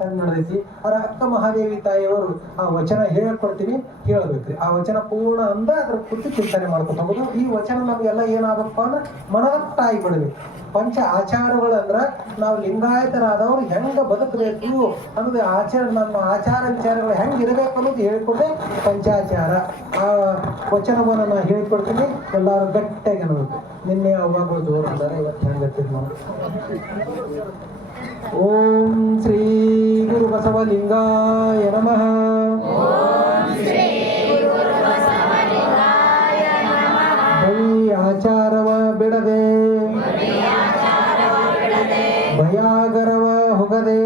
ನಡೆದೈತಿ. ಅವ್ರ ಅಕ್ಕ ಮಹಾದೇವಿ ತಾಯಿಯವರು ಆ ವಚನ ಹೇಳ್ಕೊಡ್ತೀನಿ, ಹೇಳ್ಬೇಕ್ರಿ. ಆ ವಚನ ಪೂರ್ಣ ಅಂದ ಅದ್ರ ಕುರಿತು ಚಿಂತನೆ ಮಾಡ್ಕೊತ ಹೋಗೋದು. ಈ ವಚನ ನಮ್ಗೆಲ್ಲ ಏನಾಗಪ್ಪ ಅಂದ್ರೆ ಮನದಟ್ಟ ಆಗಿಬಿಡ್ಬೇಕು. ಪಂಚ ಆಚಾರಗಳಂದ್ರ ನಾವು ಲಿಂಗಾಯತರಾದವ್ರು ಹೆಂಗ ಬದುಕಬೇಕು ಅನ್ನೋದು ನಮ್ಮ ಆಚಾರ ವಿಚಾರಗಳು ಹೆಂಗ್ ಇರಬೇಕು ಅನ್ನೋದು ಹೇಳ್ಕೊಡ್ದೆ ಪಂಚಾಚಾರ. ಆ ವಚನವನ್ನು ನಾನು ಹೇಳ್ಕೊಡ್ತೀನಿ, ಎಲ್ಲಾರು ಗಟ್ಟಿಯಾಗಿ ಅನ್ನಬೇಕು. ನಿನ್ನೆ ಅವಾಗ ಜೋರು ಅಂದರೆ ಇವತ್ತು ಹೆಂಗತ್ತಿದ್ ನಾವು. ಓಂ ಶ್ರೀ ಗುರು ಬಸವಲಿಂಗಾಯ ನಮಃ. ಬರೀ ಆಚಾರವ ಬಿಡದೆ ಭಯಾಗರವ ಹೊಗದೆ.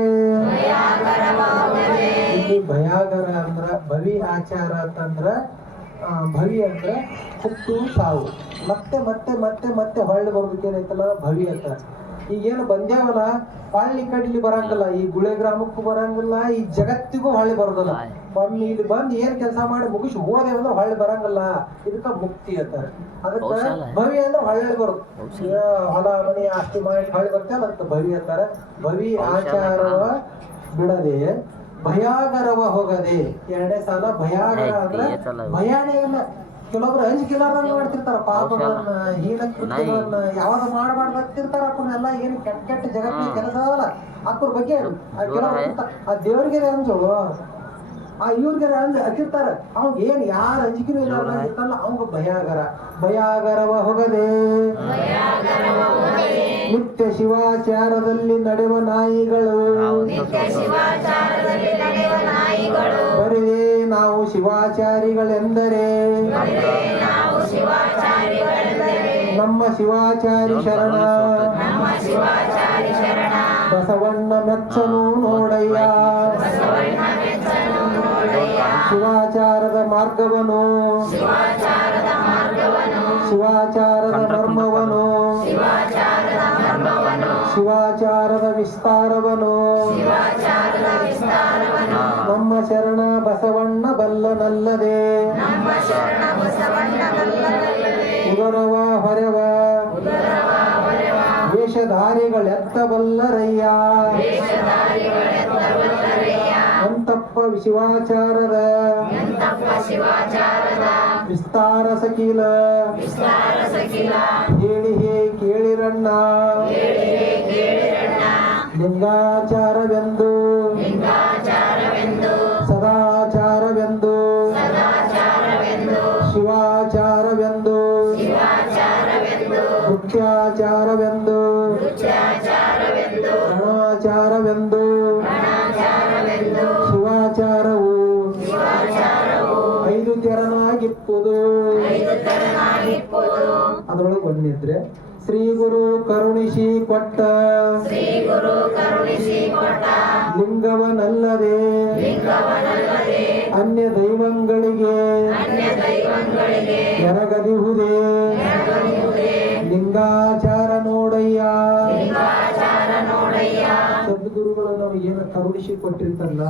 ಇಲ್ಲಿ ಭಯಾಗರ ಅಂದ್ರ ಭವಿ ಆಚಾರ ಅಂತಂದ್ರ ಭವಿ ಅಂದ್ರ ಹುಟ್ಟು ಸಾವು, ಮತ್ತೆ ಮತ್ತೆ ಮತ್ತೆ ಮತ್ತೆ ಹೊಳ್ಳಿ ಬರ್ಬೇಕೇನೈತಲ್ಲ ಭವಿ ಅಂತ. ಈಗೇನು ಬಂದ್ಯಾವಲ್ಲ ಹೊಳ್ಳಿ ಕಡ್ಲಿ ಬರಂಗಿಲ್ಲ, ಈ ಗುಳೆ ಗ್ರಾಮಕ್ಕೂ ಬರಂಗಿಲ್ಲ, ಈ ಜಗತ್ತಿಗೂ ಹೊಳ್ಳಿ ಬರೋದಲ್ಲ. ಒಮ್ಮೆ ಇಲ್ಲಿ ಬಂದು ಏನ್ ಕೆಲಸ ಮಾಡಿ ಮುಗಿಸಿ ಹೋದೆ ಅಂದ್ರೆ ಹೊಳ್ಳಿ ಬರಂಗಿಲ್ಲ. ಇದಕ್ಕ ಮುಕ್ತಿ ಅಂತಾರೆ. ಅದಕ್ಕ ಭವಿ ಅಂದ್ರೆ ಹೊಳ್ಳಿ ಬರೋದು. ಹೊಲ ಮನೆ ಆಸ್ತಿ ಮಾಡಿ ಹೊಳ್ಳಿ ಬರ್ತೇವೆ, ಅದಕ್ಕೆ ಭವಿ ಅಂತಾರೆ. ಭವಿ ಆಚಾರವ ಬಿಡದೆ ಭಯಾಗರವ ಹೋಗದೆ. ಎರಡನೇ ಸಾಲ ಭಯಾಗರ ಅಂದ್ರೆ ಭಯಾನೇ ಇಲ್ಲ. ಕೆಲವೊಬ್ರು ಅಂಜಿಕೆಲಾರ್ದಂಗ ಮಾಡ್ತಿರ್ತಾರ, ಪಾಪಗಳನ್ನ ಹೀನ ಕೃತ್ಯಗಳನ್ನ ಯಾವ್ದು ಮಾಡಬಾರ್ದು ಅಂತಿರ್ತಾರ. ಅಪ್ಪನೆಲ್ಲ ಏನು ಕೆಟ್ಟ ಕೆಟ್ಟ ಜಗತ್ತಿನ ಕೆಲಸ ಅದಲ್ಲ ಅಪ್ಪರ ಬಗ್ಗೆ ಕೆಲವ್ರು ಆ ದೇವ್ರಿಗೆ ಅಂಜು, ಆ ಇವ್ರಿಗೆ ಹಚ್ಚಿರ್ತಾರ. ಅವಾಗ ಏನ್ ಯಾರ ಅಂಜಿಕೆನೂ ಇರ್ತಾರಲ್ಲ ಅವಂಗ ಭಯಾಗರ. ಭಯಾಗರವ ಹೋಗದೆ ನಿತ್ಯ ಶಿವಾಚಾರದಲ್ಲಿ ನಡೆಯುವ ನಾಯಿಗಳು. ಬರೀ ನಾವು ಶಿವಾಚಾರಿಗಳೆಂದರೆ ನಮ್ಮ ಶಿವಾಚಾರಿ ಶರಣ ಬಸವಣ್ಣ ಮೆಚ್ಚನು ನೋಡಯ್ಯ. ಶಿವಾಚಾರದ ಮಾರ್ಗವನು, ಶಿವಾಚಾರದ ಮರ್ಮವನು, ಶಿವಾಚಾರದ ವಿಸ್ತಾರವನು ನಮ್ಮ ಶರಣ ಬಸವಣ್ಣ ಬಲ್ಲನಲ್ಲದೆ. ಉದರವ ಹೊರವ ವೇಷಧಾರಿಗಳೆತ್ತ ಬಲ್ಲರಯ್ಯ. ಅಂತಪ್ಪ ಶಿವಾಚಾರದ ವಿಸ್ತಾರ ಸಕೀಲ ಹೇಳಿ ಹೇ ಕೇಳಿರಣ್ಣ. ಲಿಂಗಾಚಾರವೆಂದು ಸದಾಚಾರವೆಂದು ಶಿವಾಚಾರವೆಂದು ಮುಖ್ಯಾಚಾರವೆಂದು ಗಣಾಚಾರವೆಂದು ಶಿವಾಚಾರವು 5 ತೆರನಾಗಿಪ್ಪುದು. ಅದರೊಳಗೆ ಒಂದಿದ್ರೆ ಶ್ರೀ ಗುರು ಕರುಣಿಸಿ ಕೊಟ್ಟ ಲಿಂಗವನಲ್ಲದೆ ಅನ್ಯ ದೈವಗಳಿಗೆ ಎರಗದಿಹುದೇ. ಲಿಂಗಾಚಾರ ನೋಡಯ್ಯ. ಸದ್ಗುರುಗಳು ನಮಗೆ ಏನು ಕರುಣಿಸಿ ಕೊಟ್ಟಿರ್ತಾರಲ್ಲ,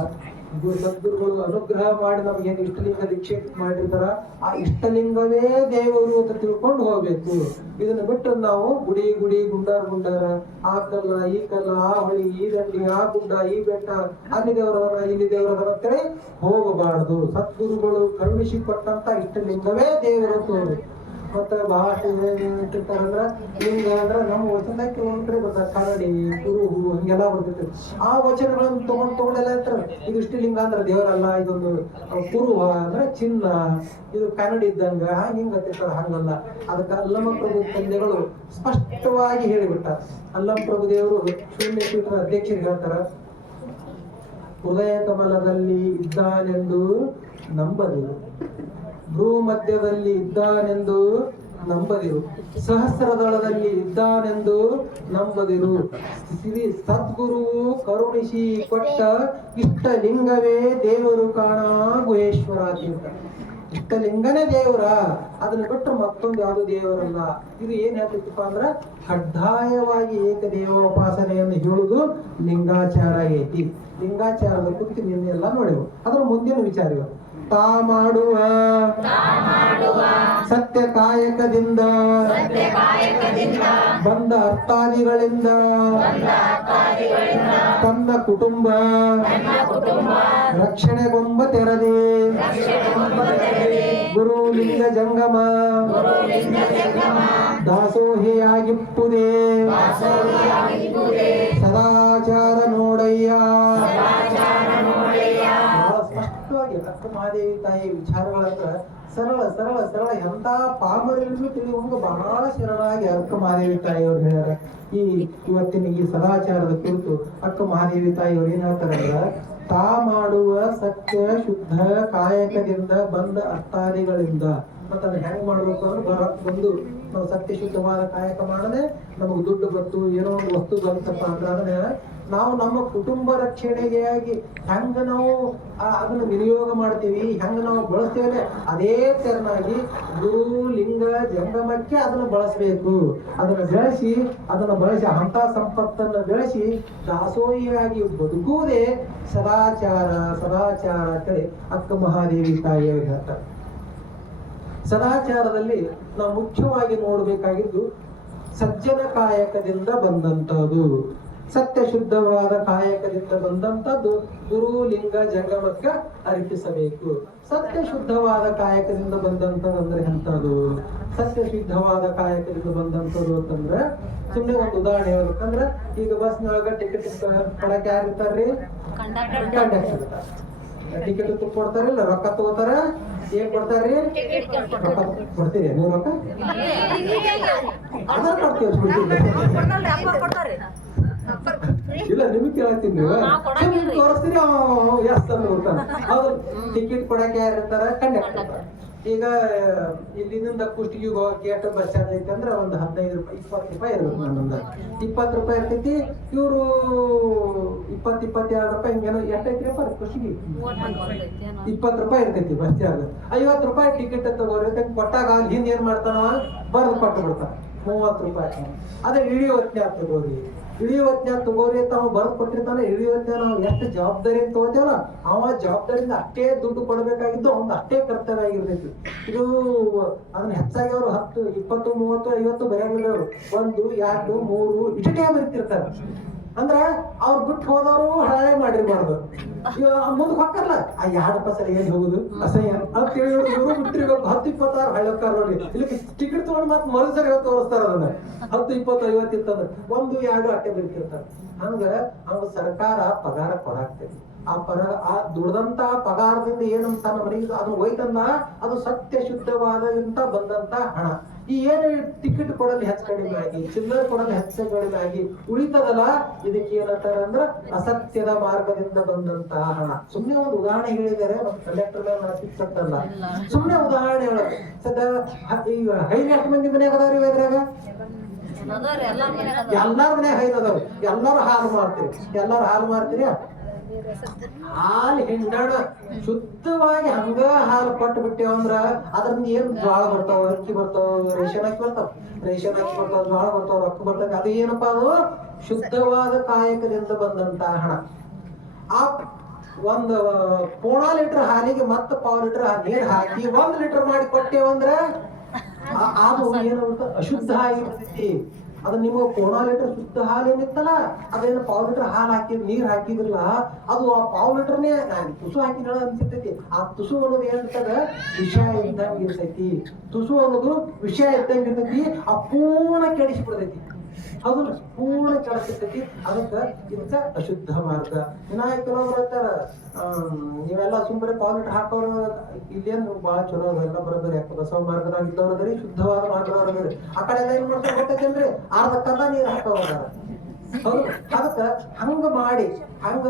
ಸದ್ಗುರುಗಳು ಅನುಗ್ರಹ ಮಾಡಿ ನಮ್ಗೆ ಏನು ಇಷ್ಟಲಿಂಗ ದೀಕ್ಷೆ ಮಾಡಿರ್ತಾರ, ಆ ಇಷ್ಟಲಿಂಗವೇ ದೇವರು ಅಂತ ತಿಳ್ಕೊಂಡು ಹೋಗ್ಬೇಕು. ಇದನ್ನ ಬಿಟ್ಟು ನಾವು ಗುಡಿ ಗುಡಿ ಗುಂಡಾರ ಆ ಕಲ್ಲ ಈ ಕಲ್ಲ ಆ ಹೊಳಿ ಈ ದಂಡಿ ಆ ಗುಡ್ಡ ಈ ಬೆಟ್ಟ ಅಲ್ಲಿ ದೇವರದನ ಇಲ್ಲಿ ದೇವರದನ ಅಂತೇಳಿ ಹೋಗಬಾರದು. ಸದ್ಗುರುಗಳು ಕರುಣಿಸಿ ಕೊಟ್ಟಂತ ಇಷ್ಟಲಿಂಗವೇ ದೇವರು ತೋರು. ಮತ್ತ ಬಹಳಷ್ಟು ಏನಿರ್ತಾರಂದ್ರ ಲಿಂಗ ಅಂದ್ರ ನಮ್ಮ ವಚನಕ್ಕೆ ಒಂದ್ ಕಡೆ ಬರ್ತಾರೆ, ಕರಡಿ ಕುರುಹು ಹಂಗೆಲ್ಲಾ ಬರ್ತೈತಿ. ಆ ವಚನಗಳನ್ನ ತಗೊಂಡೆಲ್ಲ ಇರ್ತಾರೆ. ಇದು ಇಷ್ಟು ಲಿಂಗ ಅಂದ್ರ ದೇವರಲ್ಲ, ಇದೊಂದು ಕುರುಹ ಅಂದ್ರೆ ಚಿನ್ನ, ಇದು ಕನ್ನಡಿ ಇದ್ದಂಗ ಹಿಂಗ ಹಂಗಲ್ಲ. ಅದಕ್ಕೆ ಅಲ್ಲಮ ಪ್ರಭು ತಂದೆಗಳು ಸ್ಪಷ್ಟವಾಗಿ ಹೇಳಿಬಿಟ್ಟ. ಅಲ್ಲಮ ಪ್ರಭು ದೇವರು ಶೂನ್ಯ ಪೀಠದ ಅಧ್ಯಕ್ಷರಿಗೆ ಹೇಳ್ತಾರ, ಹೃದಯ ಕಮಲದಲ್ಲಿ ಇದ್ದಾನೆಂದು ನಂಬದಿರು, ಭೂ ಮಧ್ಯದಲ್ಲಿ ಇದ್ದಾನೆಂದು ನಂಬದಿರು, ಸಹಸ್ರದಳದಲ್ಲಿ ಇದ್ದಾನೆಂದು ನಂಬದಿರು. ಶ್ರೀ ಸದ್ಗುರುವು ಕರುಣಿಸಿ ಕೊಟ್ಟ ಇಷ್ಟಲಿಂಗವೇ ದೇವರು ಕಾಣ ಗುಹೇಶ್ವರ ಅಂತ. ಇಷ್ಟಲಿಂಗನೇ ದೇವರ, ಅದನ್ನ ಬಿಟ್ಟು ಮತ್ತೊಂದು ಯಾವುದು ದೇವರಲ್ಲ. ಇದು ಏನ್ ಹೇಳ್ತಿತ್ತಪ್ಪ ಅಂದ್ರ ಕಡ್ಡಾಯವಾಗಿ ಏಕದೇವೋಪಾಸನೆಯನ್ನು ಹೇಳುದು ಲಿಂಗಾಚಾರ ಐತಿ. ಲಿಂಗಾಚಾರದ ಕುರಿತು ನಿನ್ನೆಲ್ಲ ನೋಡೆವು. ಅದರ ಮುಂದಿನ ವಿಚಾರ ತಾ ಮಾಡುವ ಸತ್ಯ ಕಾಯಕದಿಂದ ಬಂದ ಅರ್ಥಾದಿಗಳಿಂದ ತನ್ನ ಕುಟುಂಬ ರಕ್ಷಣೆಗೊಂಬ ತೆರದೆ ಗುರು ಲಿಂಗ ಜಂಗಮ ದಾಸೋಹಿಯಾಗಿಪ್ಪುದೇ ಸದಾಚಾರ ನೋಡಯ್ಯ. ಬಹಳ ಸ್ಪಷ್ಟವಾಗಿ ಅಕ್ಕ ಮಹಾದೇವಿ ತಾಯಿ ವಿಚಾರಗಳಂದ್ರ ಸರಳ ಸರಳ ಸರಳ ಎಂತ ಪಾಮರನ್ನು ತಿಳಿಯುವಂಗ ಬಹಳ ಸರಳಾಗಿ ಅಕ್ಕ ಮಹಾದೇವಿ ತಾಯಿಯವ್ರು ಹೇಳ್ಯಾರ. ಇವತ್ತಿನ ಈ ಸದಾಚಾರದ ಕುರಿತು ಅಕ್ಕ ಮಹಾದೇವಿ ತಾಯಿಯವ್ರು ಏನ್ ಹೇಳ್ತಾರಂದ್ರ, ತಾ ಮಾಡುವ ಸತ್ಯ ಶುದ್ಧ ಕಾಯಕದಿಂದ ಬಂದ ಅರ್ಥಾದಿಗಳಿಂದ. ಮತ್ತ ಅದನ್ನ ಹೆಂಗ್ ಮಾಡ್ಬೇಕು ಅಂದ್ರೆ ಒಂದು ನಾವು ಸತ್ಯ ಶುದ್ಧವಾದ ಕಾಯಕ ಮಾಡದೆ ನಮಗ್ ದುಡ್ಡು ಬಂತು, ಏನೋ ಒಂದು ವಸ್ತು ಬಂತಪ್ಪ ಅಂದ್ರೆ ಅದನ್ನ ನಾವು ನಮ್ಮ ಕುಟುಂಬ ರಕ್ಷಣೆಗಾಗಿ ಹೆಂಗ ನಾವು ಅದನ್ನ ವಿನಿಯೋಗ ಮಾಡ್ತೀವಿ, ಹೆಂಗ ನಾವು ಬಳಸ್ತೇವೆ, ಅದೇ ತೆರನಾಗಿ ಗುರು ಲಿಂಗ ಜಂಗಮಕ್ಕೆ ಅದನ್ನ ಬಳಸಬೇಕು. ಅದನ್ನ ಬಳಸಿ ಅಂತ ಸಂಪತ್ತನ್ನ ಬೆಳೆಸಿ ದಾಸೋಹಿಯಾಗಿ ಬದುಕುವುದೇ ಸದಾಚಾರ ಸದಾಚಾರ ಅಂತೇಳಿ ಅಕ್ಕ ಮಹಾದೇವಿ ತಾಯಿಯಾಗಿ ಹೇಳ್ತಾರೆ. ಸದಾಚಾರದಲ್ಲಿ ನಾವು ಮುಖ್ಯವಾಗಿ ನೋಡಬೇಕಾಗಿದ್ದು ಸಜ್ಜನ ಕಾಯಕದಿಂದ ಬಂದಂತಹದ್ದು, ಸತ್ಯ ಶುದ್ಧವಾದ ಕಾಯಕದಿಂದ ಬಂದಂತದ್ದು ಗುರು ಲಿಂಗ ಜಂಗಮಕ್ಕ ಅರ್ಪಿಸಬೇಕು. ಸತ್ಯ ಶುದ್ಧವಾದ ಕಾಯಕದಿಂದ ಬಂದಂತದ್ದು ಅಂದ್ರೆ ಎಂತದು? ಸತ್ಯ ಶುದ್ಧವಾದ ಕಾಯಕದಿಂದ ಬಂದಂತದ್ದು ಅಂತಂದ್ರೆ ಸುಮ್ಮನೆ ಒಂದು ಉದಾಹರಣೆ ಹೇಳ್ಬೇಕಂದ್ರ, ಈಗ ಬಸ್ನೊಳಗ ಟಿಕೆಟ್ ಕೊಡಕ್ಕೆ ಯಾರು ಇರ್ತಾರ್ರಿ? ಕಂಡಕ್ಟರ್. ಟಿಕೆಟ್ ಕೊಡ್ತಾರಿಲ್ಲ, ರೊಕ್ಕ ತಗೋತಾರ. ಏನ್ ಕೊಡ್ತಾರ್ರಿ? ರೊಕ್ಕ ಕೊಡ್ತೀರಿ ನೀವು? ರೊಕ್ಕ ಆಧಾರ್ ಕಾರ್ಡ್ ಇಲ್ಲ, ನಿಮಗ್ ಕೇಳತ್ತೀನಿ. ತೋರಿಸ್ತೀರಿ ಎಸ್ ಅಂತ ಹೌದು. ಟಿಕೆಟ್ ಕೊಡಕ್ಕೆ ಯಾರು ಇರ್ತಾರ? ಕಂಡಕ್ಟರ್. ಈಗ ಇಲ್ಲಿಂದ ಕುಷ್ಟಗಿ ಹೋಗಕ್ಕೆ ಎಷ್ಟು ಬಸ್ ಚಾರ್ಜ್ ಐತಿ ಅಂದ್ರೆ ಒಂದು 15 ರೂಪಾಯಿ 20 ರೂಪಾಯಿ ಇರ್ಬೇಕು. ನನ್ನೊಂದು 20 ರೂಪಾಯಿ ಇರ್ತೈತಿ. ಇವರು 22 ರೂಪಾಯಿ ಹಿಂಗೇನೋ ಎಷ್ಟೈತಿರಪ್ಪ ಕುಷ್ಟಗಿ 20 ರೂಪಾಯಿ ಇರ್ತೈತಿ ಬಸ್ ಚಾರ್ಜ್. 50 ರೂಪಾಯಿ ಟಿಕೆಟ್ ತಗೋರಿ ಕೊಟ್ಟಾಗ ಅಲ್ಲಿ ಹಿಂದ್ ಏನ್ ಮಾಡ್ತಾನ ಬರ್ದು ಕೊಟ್ಟು ಬಿಡ್ತಾನ 30 ರೂಪಾಯಿ. ಅದೇ ಇಳಿಯೋ ಹೊತ್ನ್ಯಾಗ ತಗೋರಿ, ಇಳಿಯೋ ಹೊತ್ನ್ಯಾಗ ತಗೋರಿ ಅಂತ ಅವ ಬರ್ದು ಕೊಟ್ಟಿರ್ತಾನೆ. ಇಳಿಯೋ ಹೊತ್ನ್ಯಾಗ ನಾವು ಎಷ್ಟು ಜವಾಬ್ದಾರಿ ಅಂತ ತಗೋತೇವಲ್ಲ, ಅವ ಜವಾಬ್ದಾರಿಯಿಂದ ಅಷ್ಟೇ ದುಡ್ಡು ಕೊಡ್ಬೇಕಾಗಿದ್ದು ಅವ್ನ ಅಷ್ಟೇ ಕರ್ತವ್ಯ ಆಗಿರ್ತೈತಿ. ಇದು ಅದನ್ನ ಹೆಚ್ಚಾಗಿ ಅವರು 10, 20, 30, 50 ಬರೆಯಂಗಿಲ್ಲ. 1, 2, 3 ಇಷ್ಟೇ ಬರೀತಿರ್ತಾರೆ. ಅಂದ್ರ ಅವ್ರು ಬಿಟ್ಟು ಹೋದವರು ಹಳೆ ಮಾಡಿರ್ಬಾರ್ದು. ಮುಂದಕ್ಕೆ ಹೊಕ್ಕಲ್ಲ ಆ 2 ಪಸಲ ಏನ್ ಹೋಗುದು ಅಸಹ್ಯ ಅಂತ ಹೇಳಿ ಬಿಟ್ಟಿರ್ಬೇಕು. 10, 26 ಹಳೆ ಹೋಗ್ತಾರ ನೋಡಿ. ಇಲ್ಲಿ ಟಿಕೆಟ್ ತಗೊಂಡು ಮತ್ತೆ ಮರುಸರಿ ತೋರಿಸ್ತಾರ ಅದನ್ನ. 10, 20, 50 ಇತ್ತಂದ್ರೆ 1, 2 ಅಟ್ಟೆ ಬರೀತಿರ್ತಾರ. ಹಂಗ ಅವ್ರ ಸರ್ಕಾರ ಪಗಾರ ಕೊಡಾಕ್ತೈತಿ. ಆ ದುಡ್ದಂತ ಪಗಾರದಿಂದ ಏನಂತ ಮನೆಗೆ ಅದು ಹೋಯ್ತಂದ, ಅದು ಸತ್ಯ ಶುದ್ಧವಾದಂತ ಬಂದಂತ ಹಣ. ಈ ಏನು ಟಿಕೆಟ್ ಕೊಡಲು ಹೆಚ್ಚು ಕಡಿಮೆ ಆಗಿ, ಚಿಲ್ಲರೆ ಕೊಡಲು ಹೆಚ್ಚು ಕಡಿಮೆ ಆಗಿ ಉಳಿತದಲ್ಲ, ಇದಕ್ಕೆ ಏನಂತಾರ ಅಂದ್ರ ಅಸತ್ಯದ ಮಾರ್ಗದಿಂದ ಬಂದಂತ ಹಣ. ಸುಮ್ನೆ ಒಂದು ಉದಾಹರಣೆ ಹೇಳಿದರೆ ಕಂಡಕ್ಟರ್ ಮೇಲೆ ಸಿಕ್ತಲ್ಲ, ಸುಮ್ನೆ ಉದಾಹರಣೆ ಹೇಳೋದು. ಸದ್ಯ ಈಗ ಹೈನ್ ಎಷ್ಟು ಮಂದಿ ಮನ್ಯಾಗ ಅದಾವ್ರಿ ಇದ್ರಾಗ? ಎಲ್ಲಾರ ಮನ್ಯಾಗ ಹೈನ್ ಅದಾವ. ಎಲ್ಲಾರು ಹಾಲು ಮಾರ್ತೀರಿ. ಹಾಲು ಹಿಂಡಾಣ ಶುದ್ಧವಾಗಿ ಹಂಗ ಹಾಲು ಕೊಟ್ಟು ಬಿಟ್ಟೇವ ಅಂದ್ರ ಅದ್ರಿಂದ ಏನ್ ಜ್ವಾಳ ಬರ್ತಾವ, ಅಕ್ಕಿ ಬರ್ತಾವ, ರೇಷನ್ ಹಾಕಿ ಬರ್ತಾವ, ಜ್ವಾಳ ಬರ್ತಾವ, ರೊಕ್ಕ ಬರ್ತಾವ. ಅದು ಏನಪ್ಪಾ? ಅದು ಶುದ್ಧವಾದ ಕಾಯಕದಿಂದ ಬಂದಂತ ಹಣ. ಆ 1 ಪೋಣ ಲೀಟರ್ ಹಾಲಿಗೆ ಮತ್ತೆ 1/4 ಲೀಟರ್ ನೀರ್ ಹಾಕಿ 1 ಲೀಟರ್ ಮಾಡಿ ಕೊಟ್ಟೇವಂದ್ರ ಅದು ಏನಾಗುತ್ತೆ? ಅಶುದ್ಧ ಆಗಿರ್ತೈತಿ. ಅದು ನಿಮ್ಮ 1/4 ಲೀಟರ್ ಶುದ್ಧ ಹಾಲು ಏನಿತ್ತಲ್ಲ, ಅದೇನು 1/4 ಲೀಟರ್ ಹಾಲು ನೀರ್ ಹಾಕಿದ್ರಲ್ಲ, ಅದು ಆ 1/4 ಲೀಟರ್ನೇ ತುಸು ಹಾಕಿ ಅನ್ಸಿರ್ತೈತಿ. ಆ ತುಸು ಅನ್ನೋದು ಏನಿರ್ತದ? ವಿಷ ಇದ್ದಂಗ ಇರ್ತೈತಿ. ತುಸು ಅನ್ನೋದು ವಿಷ ಇದ್ದಂಗ ಇರ್ತೈತಿ. ಆ ಪೂರ್ಣ ಕೆಡಿಸಿ ಬಿಡ್ತೈತಿ. ಅದು ಪೂರ್ಣ ಕೆಡಿಸಿರ್ತೈತಿ. ಇದಕ್ಕ ಅಶುದ್ಧ ಮಾರ್ಗ. ಕೆಲವೊಬ್ರು ಹೇಳ್ತಾರ, ನೀವೆಲ್ಲ ಸುಮ್ಮನೆ 1/4 ಲೀಟರ್ ಹಾಕೋರು ಇಲ್ಲೇನು ಬಾಳ ಚಲೋ ಎಲ್ಲ ಬರೋದ್ರಿ. ಯಾಕೆ ಬಸವ ಮಾರ್ಗದಾಗಿದ್ದವ್ರದ್ರಿ, ಶುದ್ಧವಾದ ಮಾರ್ಗದವ್ರದ್ರಿ. ಆ ಕಡೆ ಎಲ್ಲ ಏನ್ ಮಾಡ್ತಾರೆ ಗೊತ್ತೈತೇನ್ರಿ? ಅರ್ಧಕ್ಕಲ್ಲ ನೀರು ಹಾಕೋರ. ಹೌದು. ಅದಕ್ಕ ಹಂಗ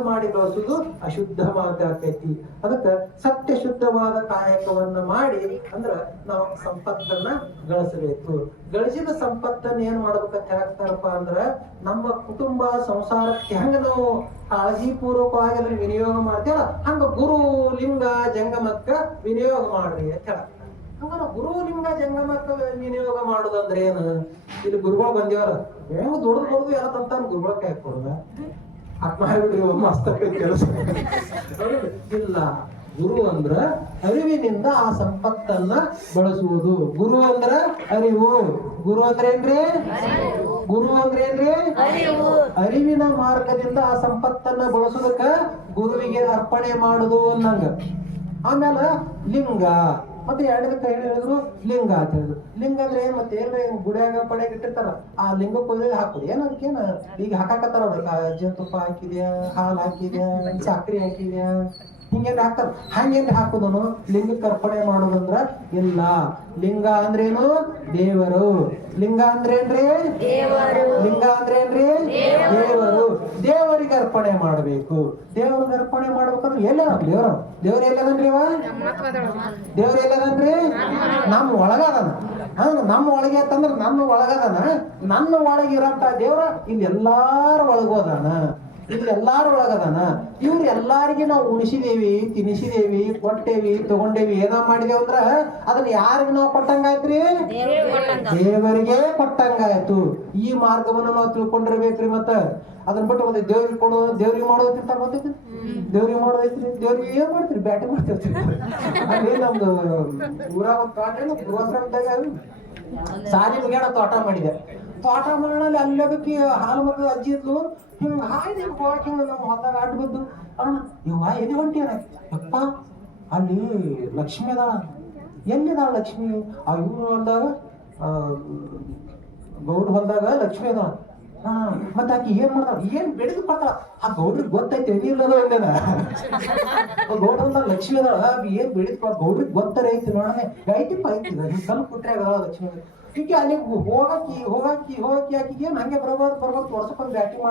ಮಾಡಿ ಬಳಸುದು ಅಶುದ್ಧ ಮಾರ್ಗ ಆಕೈತಿ. ಅದಕ್ಕ ಸತ್ಯ ಶುದ್ಧವಾದ ಕಾಯಕವನ್ನ ಮಾಡಿ ಅಂದ್ರ ನಾವು ಸಂಪತ್ತನ್ನ ಗಳಿಸಬೇಕು. ಗಳಿಸಿದ ಸಂಪತ್ತನ್ನ ಏನ್ ಮಾಡ್ಬೇಕಂತ ಹೇಳ್ತಾರಪ್ಪ ಅಂದ್ರ, ನಮ್ಮ ಕುಟುಂಬ ಸಂಸಾರಕ್ಕೆ ಹೆಂಗ ನಾವು ಕಾಳಜಿ ಪೂರ್ವಕವಾಗಿ ಅದನ್ನ ವಿನಿಯೋಗ ಮಾಡ್ತೇವಲ್ಲ, ಹಂಗ ಗುರು ಲಿಂಗ ಜಂಗಮಕ್ಕ ವಿನಿಯೋಗ ಮಾಡ್ರಿ ಅಂತ ಹೇಳ. ಹಂಗ ಗುರು ಲಿಂಗ ಜಂಗಮಕ್ಕ ವಿನಿಯೋಗ ಮಾಡುದಂದ್ರೆ ಏನು? ಇಲ್ಲಿ ಗುರುಗಳು ಬಂದಿವಲ್ಲ, ಹೆಂಗ ದುಡ್ದು ಎಲ್ಲ ತಂತಾನ ಗುರುಗಳ ಕೈ ಕೊಡುದ? ಆತ್ಮಹತ್ಯೆ ಮಸ್ತ್ ಕೆಲಸ ಇಲ್ಲ. ಗುರು ಅಂದ್ರ ಅರಿವಿನಿಂದ ಆ ಸಂಪತ್ತನ್ನ ಬಳಸುವುದು. ಗುರು ಅಂದ್ರ ಅರಿವು. ಗುರು ಅಂದ್ರೇನ್ರಿ? ಗುರು ಅಂದ್ರೇನ್ರಿ? ಅರಿವಿನ ಮಾರ್ಗದಿಂದ ಆ ಸಂಪತ್ತನ್ನ ಬಳಸೋದಕ್ಕ ಗುರುವಿಗೆ ಅರ್ಪಣೆ ಮಾಡುದು ಅನ್ನಂಗ. ಆಮೇಲೆ ಲಿಂಗ, ಮತ್ತೆ ಎರಡದಕ್ಕೆ ಹೇಳಿದ್ರು ಲಿಂಗ ಅಂತ ಹೇಳಿದ್ರು. ಲಿಂಗ ಅಂದ್ರೆ ಏನ್? ಮತ್ತೆ ಏನ್ರಿ ಗುಡಿಯಾಗ ಪಡೆಯಾಗ ಇಟ್ಟಿರ್ತಾರ, ಆ ಲಿಂಗಕ್ಕೆ ಹೋಗಿ ಹಾಕುದು. ಏನದಕ್ಕೇನ ಈಗ ಹಾಕಾಕತ್ತಾರ ಅವ್ರಿಗೆ, ಜೇನುತುಪ್ಪ ಹಾಕಿದ್ಯಾ, ಹಾಲು ಹಾಕಿದ್ಯಾ, ಸಕ್ರೆ ಹಾಕಿದ್ಯಾ, ಹಿಂಗೇನ್ರಿ ಹಾಕ್ತಾರ. ಹಂಗೇನ್ರಿ ಹಾಕುದನು? ಲಿಂಗಕ್ಕೆ ಅರ್ಪಣೆ ಮಾಡೋದಂದ್ರ ಇಲ್ಲ. ಲಿಂಗ ಅಂದ್ರೇನು? ದೇವರು. ಲಿಂಗ ಅಂದ್ರೇನ್ರಿ? ಲಿಂಗ ಅಂದ್ರೇನ್ರಿ? ದೇವರು. ದೇವರಿಗೆ ಅರ್ಪಣೆ ಮಾಡಬೇಕು. ದೇವರಿಗೆ ಅರ್ಪಣೆ ಮಾಡ್ಬೇಕಂದ್ರೆ ಎಲ್ಲ ದೇವ್ರ ದೇವ್ರ ಎಲ್ಲದನ್ರಿ? ದೇವ್ರ ಎಲ್ಲದನ್ರಿ? ನಮ್ಮ ಒಳಗದನ. ನಮ್ಮ ಒಳಗೆ ಅಂತಂದ್ರ ನನ್ನ ಒಳಗದನ. ನನ್ನ ಒಳಗಿರಂತ ದೇವ್ರ ಇಲ್ಲಿ ಎಲ್ಲಾರ ಒಳಗೋದನ, ಇಲ್ಲಿ ಎಲ್ಲಾರ ಒಳಗದಾನ. ಇವ್ರು ಎಲ್ಲಾರಿಗೆ ನಾವು ಉಣಿಸಿದೇವಿ, ತಿನ್ನಿಸಿದೇವಿ, ಕೊಟ್ಟೇವಿ, ತಗೊಂಡೇವಿ, ಏನೋ ಮಾಡಿದೇವ ಅಂದ್ರ ಅದನ್ನ ಯಾರಿಗೆ ನಾವು ಕೊಟ್ಟಂಗಾಯ್ತ್ರಿ? ದೇವರಿಗೆ ಕೊಟ್ಟಂಗಾಯ್ತು. ಈ ಮಾರ್ಗವನ್ನು ನಾವು ತಿಳ್ಕೊಂಡಿರ್ಬೇಕ್ರಿ. ಮತ್ತ ಅದನ್ನ ಬಿಟ್ಟು ಒಂದು ದೇವ್ರಿಗೆ ಕೊಡೋ, ದೇವ್ರಿಗೆ ಮಾಡೋದಿರ್ತಾರ. ಗೊತ್ತೈತಿ? ದೇವ್ರಿಗೆ ಮಾಡೋದೈತ್ರಿ. ದೇವ್ರಿಗೆ ಏನ್ ಮಾಡ್ತೀರಿ? ಬ್ಯಾಟಿ ಮಾಡ್ತಿರ್ತೀರಿ. ಅಲ್ಲಿ ನಮ್ದು ಊರಾಗ ಒಂದು ತೋಟ ಏನು ಪೂರ್ವಾಶ್ರಮದಾಗ ಸಾಲಿ ಮುಗಿಯಾಣ ತೋಟ ಮಾಡಿದೆ. ತೋಟ ಮಾಡಲಿ ಅಲ್ಲದಕ್ಕೆ ಹಾಲು ಮರದ ಅಜ್ಜಿ ಇದ್ಲು. ಹಿಂಗ ಹಾಯ್ದು ಹೋಗಕ್ಕೆ ನಮ್ಮ ಹೊಲದಾಗ ಆಟ ಬಿದ್ದು ಇವ ಎದೆ ಹೊಂಟಿಯ ಯಪ್ಪ, ಅಲ್ಲಿ ಲಕ್ಷ್ಮಿ ಅದಾಳ. ಎಲ್ಲಿದಾಳ ಲಕ್ಷ್ಮಿ? ಆ ಇವ್ರು ಹೊಲ್ದಾಗ, ಗೌಡ್ರ ಹೊಲ್ದಾಗ ಲಕ್ಷ್ಮಿ ಅದಾಳ. ಮತ್ತೆ ಆಕಿ ಏನ್ ಮಾಡ್ತಾಳ? ಏನ್ ಬೆಳೆದು ಕೊಡ್ತಾಳ? ಆ ಗೌಡ್ರಿಗೆ ಗೊತ್ತೈತೆ ಇಲ್ಲದ ಒಂದೇನ? ಗೌಡ್ರ ಹೊಲ್ದಾಗ ಲಕ್ಷ್ಮಿ ಅದಾಳ, ಏನ್ ಬೆಳೆದು ಗೌಡ್ರಿಗೆ ಗೊತ್ತಾರೆ ಐತಿ. ನೋಡನೆ ಐತಿಪ್ಪ ಐತಿ, ಕಲ್ಲು ಕುಟ್ರೆ ಅದಾಳ ಲಕ್ಷ್ಮಿ. ಈಗ ಅಲ್ಲಿ ಹೋಗಾಕಿ ಆಕಿಗೆ ಏನ್ ಹಂಗೆ ಬರ್ಬಾರ್ದು ವರ್ಷಕ್ಕೊಂದು ಬ್ಯಾಟಿಂಗ್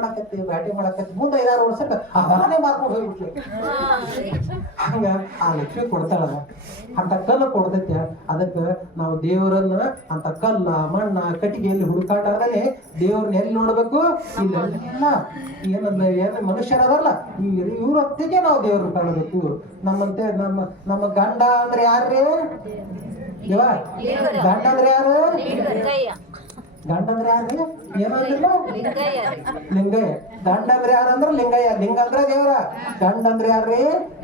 ಮಾಡಾಕತ್ತಿ ಮುಂದೆ 5-6 ವರ್ಷಕ್ಕೆ ಆ ಹೊಲನೇ ಮಾರ್ಕೊಂಡು ಹೋಗ್ಬಿಟ್ರಿ. ಹಂಗ ಆ ಲಕ್ಷ್ಮಿ ಕೊಡ್ತಾಳ, ಅಂತ ಕಲ್ಲು ಕೊಡ್ತೈತೆ. ಅದಕ್ಕೆ ನಾವು ದೇವರನ್ನ ಅಂತ ಕಲ್ಲ, ಮಣ್ಣ, ಕಟ್ಟಿಗೆಯಲ್ಲಿ ಹುಡುಕಾಟದಲ್ಲಿ ದೇವ್ರನ್ನ ಎಲ್ಲಿ ನೋಡ್ಬೇಕು? ಇಲ್ಲೆಲ್ಲ ಏನ್ ಮನುಷ್ಯರದಲ್ಲ, ಇವ್ರ ಹೊತ್ತಿಗೆ ನಾವು ದೇವ್ರನ್ನ ಕಾಣಬೇಕು. ನಮ್ಮಂತೆ ನಮ್ಮ ಗಂಡ ಅಂದ್ರೆ ಯಾರ್ರಿ? ಗಂಡ ಅಂದ್ರೆ ಯಾರು? ಗಂಡ ಅಂದ್ರೆ ಯಾರ್ರಿ? ಏನಂದ್ರಿಲ್ಲ? ಲಿಂಗಯ್ಯ. ಗಂಡ ಅಂದ್ರೆ ಯಾರಂದ್ರ ಲಿಂಗಯ್ಯ. ಲಿಂಗ ಅಂದ್ರೆ ದೇವ್ರ. ಗಂಡ ಅಂದ್ರೆ ಯಾರ್ರಿ?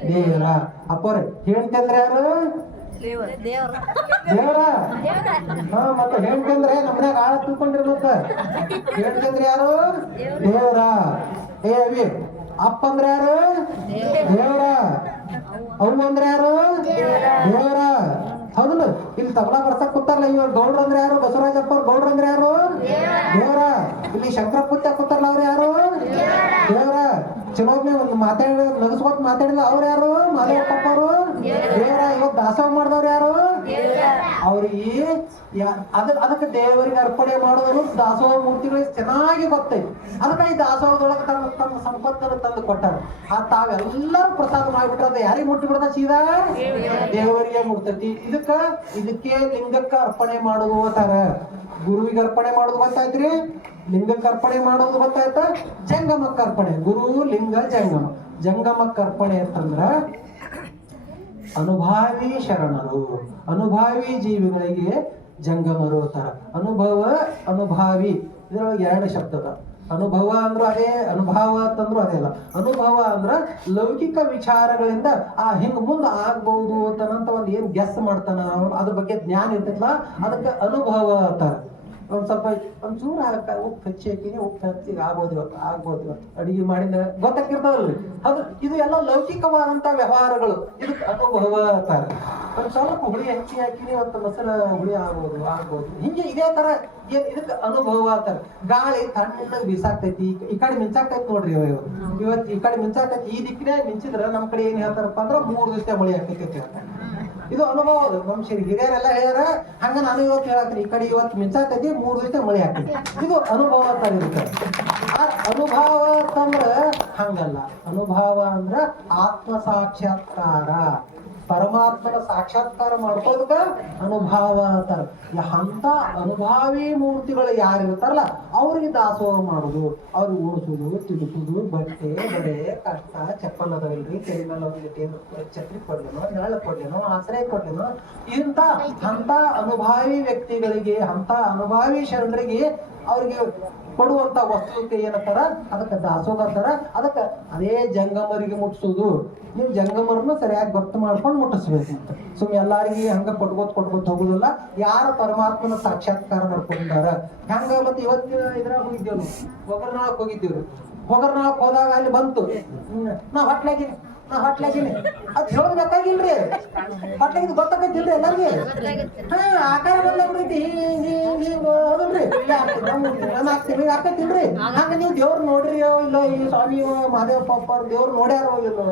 ದೇವ್ರ. ಅಪ್ಪವ್ರೆ ಹೆಂಡತಿ ಅಂದ್ರೆ ಯಾರು? ದೇವ್ರ. ಮತ್ತೆ ಹೆಂಡತಿ ಅಂದ್ರೆ ನಮ್ಮನ್ಯಾಗ ಆಳ ತಿಳ್ಕೊಂಡ್ರಿ. ಮತ್ತ ಹೆಂಡತಿ ಅಂದ್ರೆ ಯಾರು? ದೇವ್ರ. ಏ ಅವಿ, ಅಪ್ಪ ಅಂದ್ರೆ ಯಾರು? ದೇವ್ರ. ಅವು ಅಂದ್ರೆ ಯಾರು? ದೇವ್ರ. ಹೌದಲ್ಲ? ಇಲ್ಲಿ ತಬಲಾ ಬರ್ಸಕ್ ಕೂತಾರಲ್ಲ ಇವ್ರು ಗೌಡ್ರ ಅಂದ್ರೆ ಯಾರು? ಬಸವರಾಜಪ್ಪ ಅವ್ರು ಗೌಡ್ರ ಅಂದ್ರೆ ಯಾರು? ದೇವ್ರ. ಇಲ್ಲಿ ಶಂಕರಪುತ್ತ ಕೂತಾರಲ್ಲ ಅವ್ರು ಯಾರು? ದೇವ್ರ. ಚಲೋಬ್ನಿ ಒಂದು ನಗಸ್ಕೊತ್ ಮಾತಾಡಿಲ್ಲ ಅವ್ರು ಯಾರು? ಮಾದೇವಪ್ಪ ಅವರು ದೇವ್ರ. ಇವತ್ತು ದಾಸೋಹ ಮಾಡಿದವ್ರು ಯಾರು? ಅವ್ರಿಗೆ ಅದಕ್ಕೆ ದೇವರಿಗೆ ಅರ್ಪಣೆ ಮಾಡೋದು ದಾಸೋಹ ಮೂರ್ತಿಗಳಿಗೆ ಚೆನ್ನಾಗಿ ಗೊತ್ತೈತಿ. ಅದಕ್ಕೆ ಈ ದಾಸೋಹದೊಳಗೆ ತಮ್ಮ ಸಂಪತ್ತನ್ನು ತಂದು ಕೊಟ್ಟಾರ. ತಾವೆಲ್ಲರೂ ಪ್ರಸಾದ ಮಾಡಿಬಿಟ್ರೆ ಅದು ಯಾರಿಗೆ ಮುಟ್ಟಿ ಬಿಡದ? ಸೀದಾ ದೇವರಿಗೆ ಮುಟ್ತೈತಿ. ಇದಕ್ಕೆ ಲಿಂಗಕ್ಕ ಅರ್ಪಣೆ ಮಾಡೋದು ಅಂತಾರ. ಗುರುವಿಗೆ ಅರ್ಪಣೆ ಮಾಡೋದು ಗೊತ್ತಾಯ್ತ್ರಿ? ಲಿಂಗಕ್ಕೆ ಅರ್ಪಣೆ ಮಾಡೋದು ಗೊತ್ತಾಯ್ತ? ಜಂಗಮಕ್ಕ ಅರ್ಪಣೆ. ಗುರು, ಲಿಂಗ, ಜಂಗಮ. ಜಂಗಮಕ್ಕ ಅರ್ಪಣೆ ಅಂತಂದ್ರ ಅನುಭಾವಿ ಶರಣರು, ಅನುಭಾವಿ ಜೀವಿಗಳಿಗೆ ಜಂಗಮರು ಅಂತಾರ. ಅನುಭವ, ಅನುಭಾವಿ, ಇದ್ರೊಳಗೆ 2 ಶಬ್ದದ. ಅನುಭವ ಅಂದ್ರು ಅದೇ, ಅನುಭವ ಅಂತಂದ್ರು ಅದೇ ಅಲ್ಲ. ಅನುಭವ ಅಂದ್ರ ಲೌಕಿಕ ವಿಚಾರಗಳಿಂದ ಹಿಂಗ ಮುಂದೆ ಆಗ್ಬಹುದು ಅಂತನಂತ ಒಂದು ಏನ್ ಗೆಸ್ ಮಾಡ್ತಾನ, ಅದ್ರ ಬಗ್ಗೆ ಜ್ಞಾನ ಇರ್ತೈತಲ್ಲ, ಅದಕ್ಕೆ ಅನುಭವ ಅಂತಾರ. ಒಂದ್ ಸ್ವಲ್ಪ ಒಂಚೂರು ಉಪ್ಪು ಹೆಚ್ಚಿ ಹಾಕಿನಿ, ಉಪ್ಪು ಹೆಚ್ಚಿಗೆ ಆಗ್ಬೋದು ಇವತ್ತು ಅಡಿಗೆ ಮಾಡಿದ ಗೊತ್ತಾಗಿರ್ತದಲ್ರಿ. ಅದು ಇದು ಎಲ್ಲ ಲೌಕಿಕವಾದಂತ ವ್ಯವಹಾರಗಳು. ಇದಕ್ಕೆ ಅನುಭವ ಅಂತಾರೆ. ಒಂದ್ ಸ್ವಲ್ಪ ಹುಳಿ ಹೆಚ್ಚಿ ಹಾಕಿನಿ, ಒಂದು ಮೊಸರು ಹುಳಿ ಆಗ್ಬೋದು ಹಿಂಗೆ ಇದೇ ತರ ಇದಕ್ಕೆ ಅನುಭವ ಅಂತಾರೆ. ಗಾಳಿ ತಣ್ಣಗೆ ಬೀಸಾಕ್ತೈತಿ, ಈ ಕಡೆ ಮಿಂಚಾಕ್ತೈತಿ ನೋಡ್ರಿ. ಇವತ್ತು ಈ ಕಡೆ ಮಿಂಚಾಕ್ತೈತಿ, ಈ ದಿಕ್ಕಿನೇ ಮಿಂಚಿದ್ರ ನಮ್ ಕಡೆ ಏನ್ ಹೇಳ್ತಾರಪ್ಪ ಅಂದ್ರ 3 ದಿವಸ ಮಳೆ ಆಗ್ತೈತಿ. ಇದು ಅನುಭವ. ನಮ್ಮ ಹಿರಿಯರೆಲ್ಲ ಹೇಳ್ಯಾರ, ಹಂಗ ನಾನು ಇವತ್ತು ಹೇಳತ್ತೀನಿ, ಈ ಕಡೆ ಇವತ್ತು ಮಿಂಚಾಕೈತಿ, 3 ದಿವಸ ಮಳೆ ಆಗ್ತೈತಿ. ಇದು ಅನುಭವ ಅಂತ ಇರ್ತಾರೆ. ಆ ಅನುಭವ ಅಂತಂದ್ರ ಹಂಗಲ್ಲ. ಅನುಭವ ಅಂದ್ರ ಆತ್ಮ ಸಾಕ್ಷಾತ್ಕಾರ, ಪರಮಾತ್ಮನ ಸಾಕ್ಷಾತ್ಕಾರ ಮಾಡ್ಕೋದಕ್ಕ ಅನುಭವ ಅಂತಾರ. ಅಂತ ಅನುಭಾವಿ ಮೂರ್ತಿಗಳು ಯಾರು ಇರ್ತಾರಲ್ಲ ಅವ್ರಿಗೆ ದಾಸೋಹ ಮಾಡುದು, ಅವ್ರಿಗೆ ಉಳಿಸುದು, ತಿರುಸುದು, ಬಟ್ಟೆ ಬರೆ ಕಷ್ಟ ಚಪ್ಪಲ್ ಅದಾವಿಲ್ರಿ, ಕೈ ಮೇಲೆ ಒಂದು ಛತ್ರಿ ಕೊಡ್ಲೇನೋ, ನೆರಳು ಕೊಡ್ಲೇನೋ, ಆಶ್ರಯ ಕೊಡ್ಲೇನೋ, ಅಂತ ಅನುಭಾವಿ ವ್ಯಕ್ತಿಗಳಿಗೆ, ಅಂತ ಅನುಭಾವಿ ಶರಣರಿಗೆ ಅವ್ರಿಗೆ ಕೊಡುವಂತ ವಸ್ತುಕ್ಕೆ ಏನಂತಾರ, ಅದಕ್ಕೆ ದಾಸೋಹ ಅಂತಾರ. ಅದಕ್ಕೆ ಅದೇ ಜಂಗಮರಿಗೆ ಮುಟ್ಟಿಸೋದು. ನೀವು ಜಂಗಮರನ್ನು ಸರಿಯಾಗಿ ಗೊತ್ತು ಮಾಡ್ಕೊಂಡು ಮುಟ್ಟಿಸ್ಬೇಕು. ಸುಮ್ಮನೆ ಎಲ್ಲಾರಿಗೆ ಹಂಗ ಕೊಟ್ಕೋತ ಹೋಗುದಿಲ್ಲ. ಯಾರು ಪರಮಾತ್ಮನ ಸಾಕ್ಷಾತ್ಕಾರ ಮಾಡ್ಕೊಂಡಿದಾರ ಹಂಗ. ಮತ್ತೆ ಇವತ್ತಿನ ಇದ್ರಾಗ ಹೋಗಿದ್ದೇವ್, ಒಗರ್ನಾಳಕ್ ಹೋಗಿದ್ದೇವ್ರಿ. ಒಗರ್ನಾಳಕ್ ಹೋದಾಗ ಅಲ್ಲಿ ಬಂತು, ನಾ ಹೊಟ್ಲಾಗಿನಿ ಅದ್ ಹೇಳ್ಬೇಕಾಗಿಲ್ರಿ. ಹೊಟ್ಲಾಗಿದ್ ಗೊತ್ತಾಗತ್ತಿಲ್ರಿ ಎಲ್ಲಾರ್ಗಿ. ಆಕಾರ ಬಂದ್ರಿ ಹೌದಲ್ರಿ, ಆಕತಿಲ್ರಿ. ಹಂಗ ನೀವು ದೇವ್ರ ನೋಡ್ರಿ ಇಲ್ಲೋ, ಈ ಸ್ವಾಮಿ ಮಹಾದೇವಪ್ಪ ಅವ್ರ ದೇವ್ರು ನೋಡ್ಯಾರೋ ಇಲ್ಲೋ,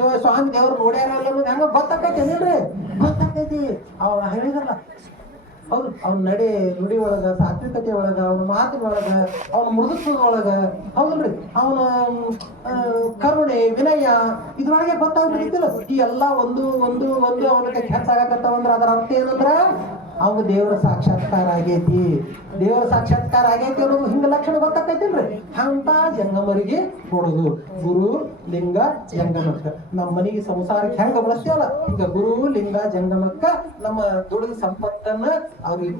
ಇವ ಸ್ವಾಮಿ ದೇವ್ರು ನೋಡ್ಯಾರೋ ಇಲ್ಲ, ಹೆಂಗ ಗೊತ್ತಾಕೈತೇನಿಲ್ರಿ? ಗೊತ್ತಾಕೈತಿ. ಅವ ಹೇಳಿದ್ರಲ್ಲ, ಹೌದು, ಅವ್ನ ನುಡಿ ಒಳಗ, ಸಾತ್ವಿಕತೆ ಒಳಗ, ಅವನ ಮಾತಿನ ಒಳಗ, ಅವನ ಮೃದುತ್ವದ ಒಳಗ, ಹೌದಲ್ರಿ, ಅವನ ಕರುಣೆ, ವಿನಯ, ಇದ್ರೊಳಗೆ ಗೊತ್ತಾಗ್ಬಿಟ್ಟಿಲ್ಲ. ಈ ಎಲ್ಲಾ ಒಂದು ಒಂದು ಒಂದು ಅವನಿಗೆ ಹೆಚ್ಚಾಗತ್ತವಂದ್ರ ಅದರ ಅರ್ಥ ಏನಂದ್ರ ಅವಾಗ ದೇವರ ಸಾಕ್ಷಾತ್ಕಾರ ಆಗೈತಿ. ದೇವರ ಸಾಕ್ಷಾತ್ಕಾರ ಆಗೈತಿ ಅನ್ನೋದು ಹಿಂಗ ಲಕ್ಷಣ ಗೊತ್ತಾಕೈತಿಲ್ರಿ. ಅಂತ ಜಂಗಮರಿಗೆ ಕೊಡುದು ಗುರು ಲಿಂಗ ಜಂಗಮಕ್ಕ. ನಮ್ಮ ಮನೆಗೆ ಸಂಸಾರಕ್ಕೆ ಹೆಂಗ ಬಳಸ್ತೇವಲ್ಲ, ಈಗ ಗುರು ಲಿಂಗ ಜಂಗಮಕ್ಕ ನಮ್ಮ ದುಡಿದ ಸಂಪತ್ತನ್ನ ಅವ್ರಿಗೆ